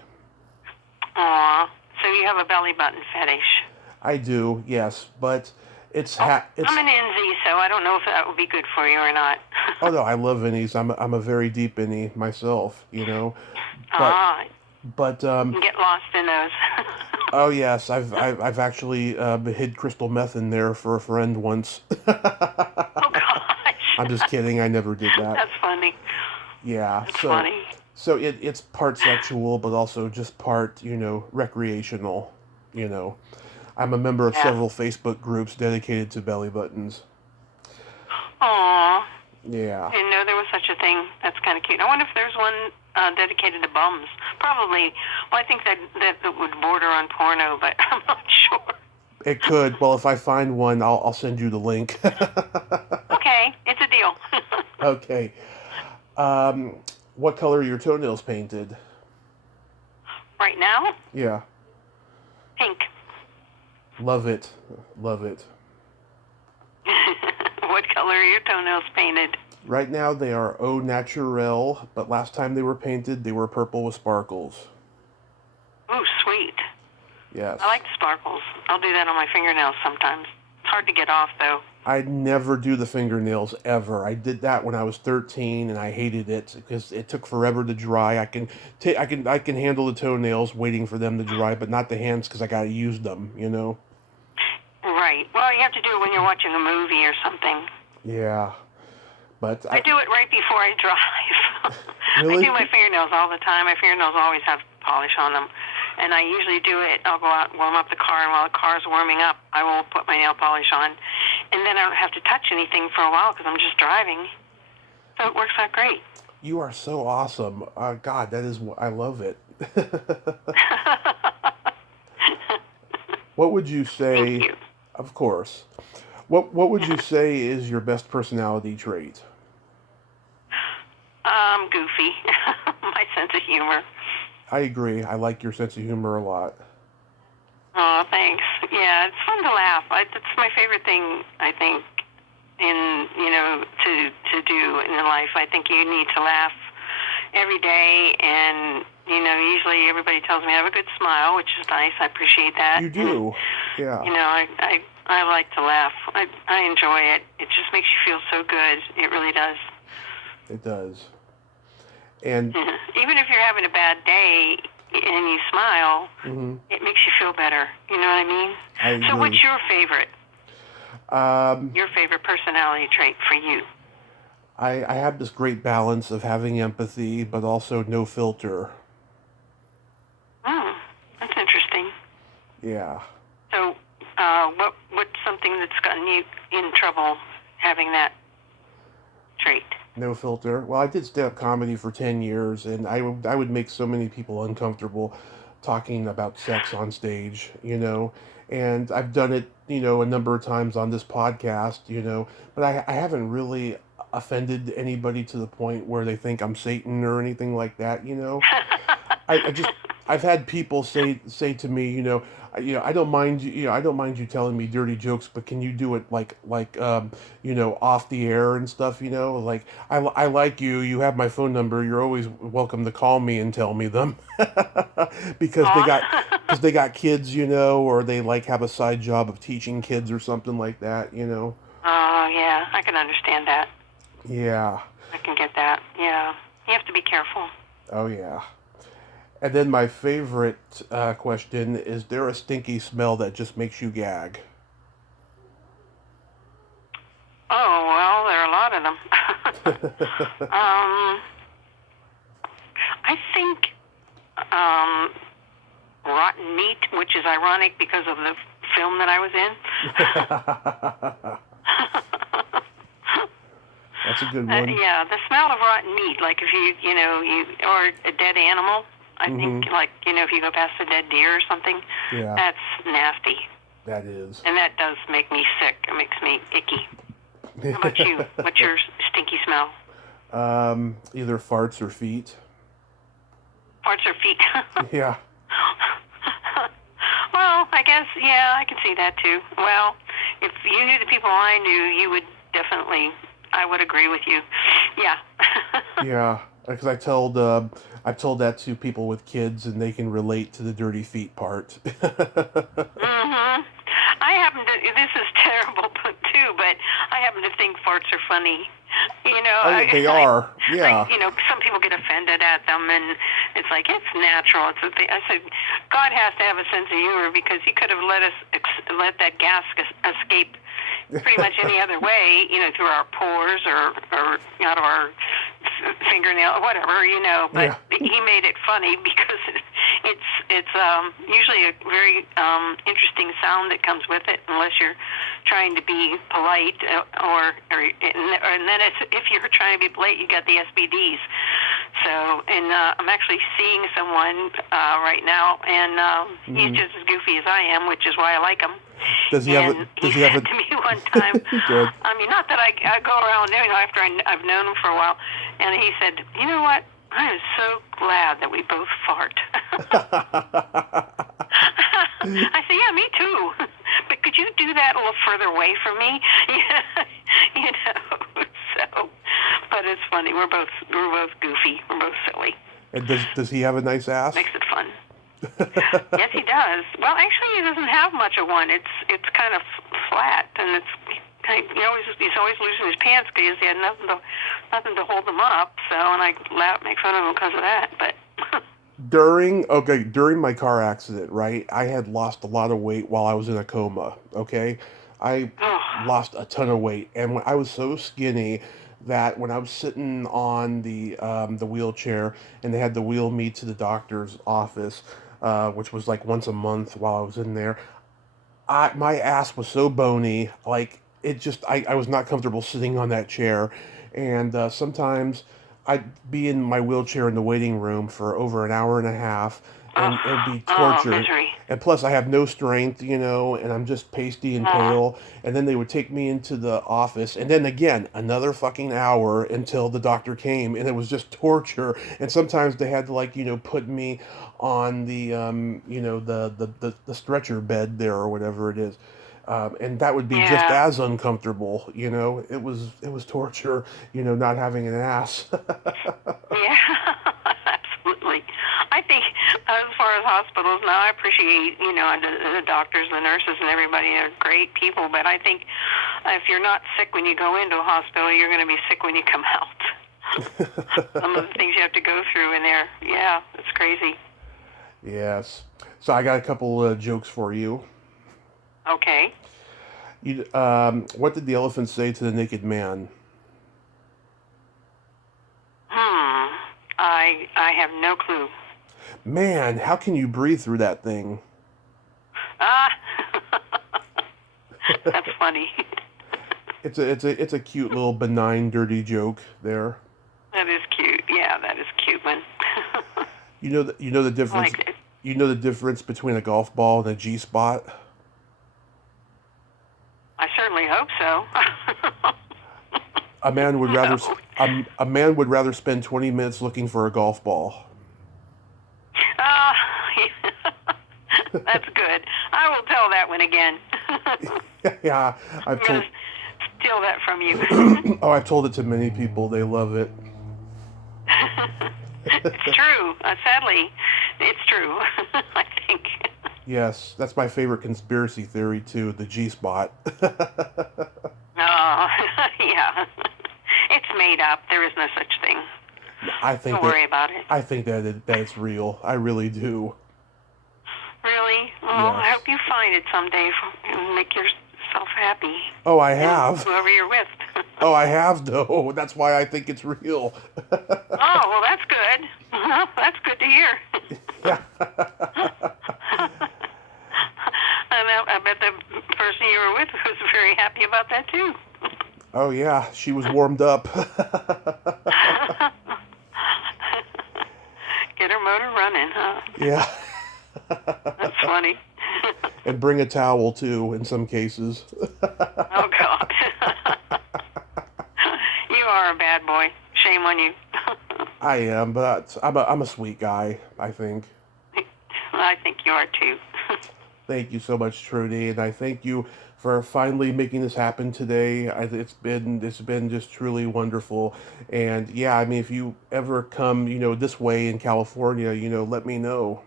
Aw, so you have a belly button fetish. I do, yes, but it's... I'm an NZ, so I don't know if that would be good for you or not. Oh no, I love innies. I'm a very deep innie myself, But But You get lost in those. oh yes, I've actually hid crystal meth in there for a friend once. Oh gosh. I'm just kidding. I never did that. That's funny. Yeah. That's So funny. so it's part sexual, but also just part recreational. I'm a member of Yeah. several Facebook groups dedicated to belly buttons. Aw. Yeah. Didn't know there was such a thing. That's kind of cute. I wonder if there's one dedicated to bums. Probably. Well, I think that would border on porno, but I'm not sure. It could. Well, if I find one, I'll send you the link. Okay, it's a deal. Okay. Um, what color are your toenails painted? Right now, Yeah. pink. Love it. Love it. What color are your toenails painted? Right now they are au naturel, but last time they were painted, they were purple with sparkles. Ooh, sweet. Yes. I like sparkles. I'll do that on my fingernails sometimes. It's hard to get off, though. I never do the fingernails ever. I did that when I was 13 and I hated it because it took forever to dry. I can handle the toenails waiting for them to dry, but not the hands because I got to use them, Right. Well, you have to do it when you're watching a movie or something. Yeah. But I do it right before I drive. Really? I do my fingernails all the time. My fingernails always have polish on them. And I usually do it, I'll go out and warm up the car, and while the car's warming up, I will put my nail polish on. And then I don't have to touch anything for a while because I'm just driving. So it works out great. You are so awesome. God, I love it. What would you say? Thank you. Of course. What would you say is your best personality trait? Goofy. My sense of humor. I agree. I like your sense of humor a lot. Oh, thanks. Yeah, it's fun to laugh. That's my favorite thing, I think, to do in life. I think you need to laugh every day, and, usually everybody tells me I have a good smile, which is nice. I appreciate that. You do. Yeah. I like to laugh. I enjoy it. It just makes you feel so good. It really does. It does. And even if you're having a bad day and you smile, it makes you feel better. You know what I mean? I agree. So what's your favorite? Your favorite personality trait for you? I have this great balance of having empathy, but also no filter. That's interesting. Yeah. So, what's something that's gotten you in trouble having that trait? No filter. Well, I did stand-up comedy for 10 years, and I would make so many people uncomfortable talking about sex on stage, and I've done it, a number of times on this podcast, but I haven't really offended anybody to the point where they think I'm Satan or anything like that, I've had people say to me, I don't mind I don't mind you telling me dirty jokes, but can you do it like off the air and stuff, like I like you. You have my phone number. You're always welcome to call me and tell me them, because they got kids, or they have a side job of teaching kids or something like that, Oh yeah, I can understand that. Yeah. I can get that. Yeah, you have to be careful. Oh yeah. And then my favorite question, is there a stinky smell that just makes you gag? Oh, well, there are a lot of them. I think rotten meat, which is ironic because of the film that I was in. That's a good one. Yeah, the smell of rotten meat, like if or a dead animal. I think, if you go past a dead deer or something, that's nasty. That is. And that does make me sick. It makes me icky. How about you? What's your stinky smell? Either farts or feet. Farts or feet? Yeah. Well, I guess, yeah, I can see that too. Well, if you knew the people I knew, you would definitely, I would agree with you. Yeah. Yeah. Because I've told that to people with kids, and they can relate to the dirty feet part. I I happen to. This is terrible too, but I happen to think farts are funny. You know, Oh, yeah, they are. Yeah. You know, some people get offended at them, and it's like it's natural. It's a thing. I said, God has to have a sense of humor because He could have let that gas escape pretty much any other way. You know, through our pores or out of our fingernail, whatever. You know, but He made it funny because it's usually a very interesting sound that comes with it, unless you're trying to be polite, and then if you're trying to be polite, you got the SBDs. So, and I'm actually seeing someone right now, and he's just as goofy as I am, which is why I like him. Does he have said to me one time, Good. I mean, not that I go around, you know, after I've known him for a while, and he said, you know what? I am so glad that we both fart. I said, yeah, me too. But could you do that a little further away from me? You know. So, but it's funny. We're both goofy. We're both silly. And does he have a nice ass? Makes it fun. Yes, he does. Well, actually, he doesn't have much of one. It's kind of flat, and he's always losing his pants because he had nothing to hold them up. So, and I make fun of him because of that. But during my car accident, right? I had lost a lot of weight while I was in a coma. Okay, I lost a ton of weight, and I was so skinny that when I was sitting on the wheelchair and they had to wheel me to the doctor's office, which was like once a month while I was in there, my ass was so bony, like it just I was not comfortable sitting on that chair, and sometimes I'd be in my wheelchair in the waiting room for over an hour and a half, and it'd be torture. Misery. And plus, I have no strength, you know, and I'm just pasty and pale. And then they would take me into the office, and then again, another fucking hour until the doctor came, and it was just torture. And sometimes they had to, like, you know, put me on the, you know, the stretcher bed there or whatever it is. And that would be just as uncomfortable, you know. It was torture, you know, not having an ass. Yeah, absolutely. I think as far as hospitals now, I appreciate, you know, the doctors, the nurses, and everybody are great people. But I think if you're not sick when you go into a hospital, you're going to be sick when you come out. Some of the things you have to go through in there, yeah, it's crazy. Yes. So I got a couple jokes for you. Okay. What did the elephant say to the naked man? I have no clue. Man, how can you breathe through that thing? That's funny. It's a cute little benign dirty joke there. That is cute. Yeah, that is a cute one. You know the difference. I like it. You know the difference between a golf ball and a G-spot? I certainly hope so. A man would rather spend 20 minutes looking for a golf ball. That's good. I will tell that one again. Yeah, I'm going to steal that from you. Oh, I've told it to many people. They love it. It's true. Sadly, it's true. I think. Yes, that's my favorite conspiracy theory too. The G-spot. Yeah. It's made up. There is no such thing. Don't worry about it. I think that it's real. I really do. Really? Well, yes. I hope you find it someday and make yourself happy. Oh, I have. Whoever you're with. Oh, I have, though. That's why I think it's real. Oh, well, that's good. That's good to hear. Yeah. And I bet the person you were with was very happy about that, too. Oh, yeah. She was warmed up. Get her motor running, huh? Yeah. That's funny. And bring a towel, too, in some cases. Oh, God. You are a bad boy. Shame on you. I am, but I'm a sweet guy, I think. I think you are, too. Thank you so much, Trudy, and I thank you for finally making this happen today. It's been just truly wonderful. And yeah, I mean, if you ever come, you know, this way in California, you know, let me know.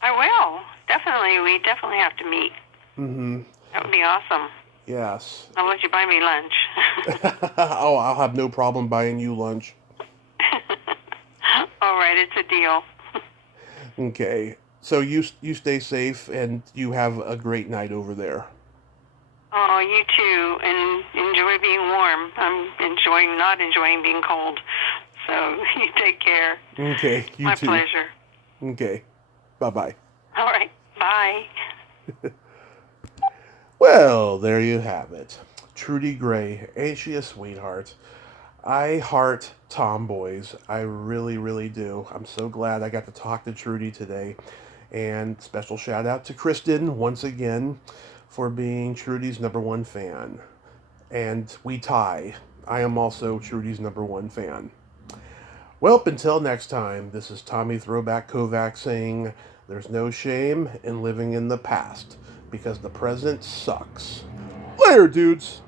I will. Definitely. We definitely have to meet. Mm-hmm. That would be awesome. Yes. I'll let you buy me lunch. Oh, I'll have no problem buying you lunch. All right, it's a deal. Okay. So you stay safe and you have a great night over there. Oh, you too, and enjoy being warm. I'm not enjoying being cold. So you take care. Okay, you My too. pleasure. Okay. Bye-bye. All right, bye. Well, there you have it. Trudy Gray, ain't she a sweetheart? I heart tomboys. I really, really do. I'm so glad I got to talk to Trudy today. And special shout out to Kristen once again for being Trudy's #1 fan. And we tie. I am also Trudy's #1 fan. Well, until next time, this is Tommy Throwback Kovac saying there's no shame in living in the past because the present sucks. Later, dudes!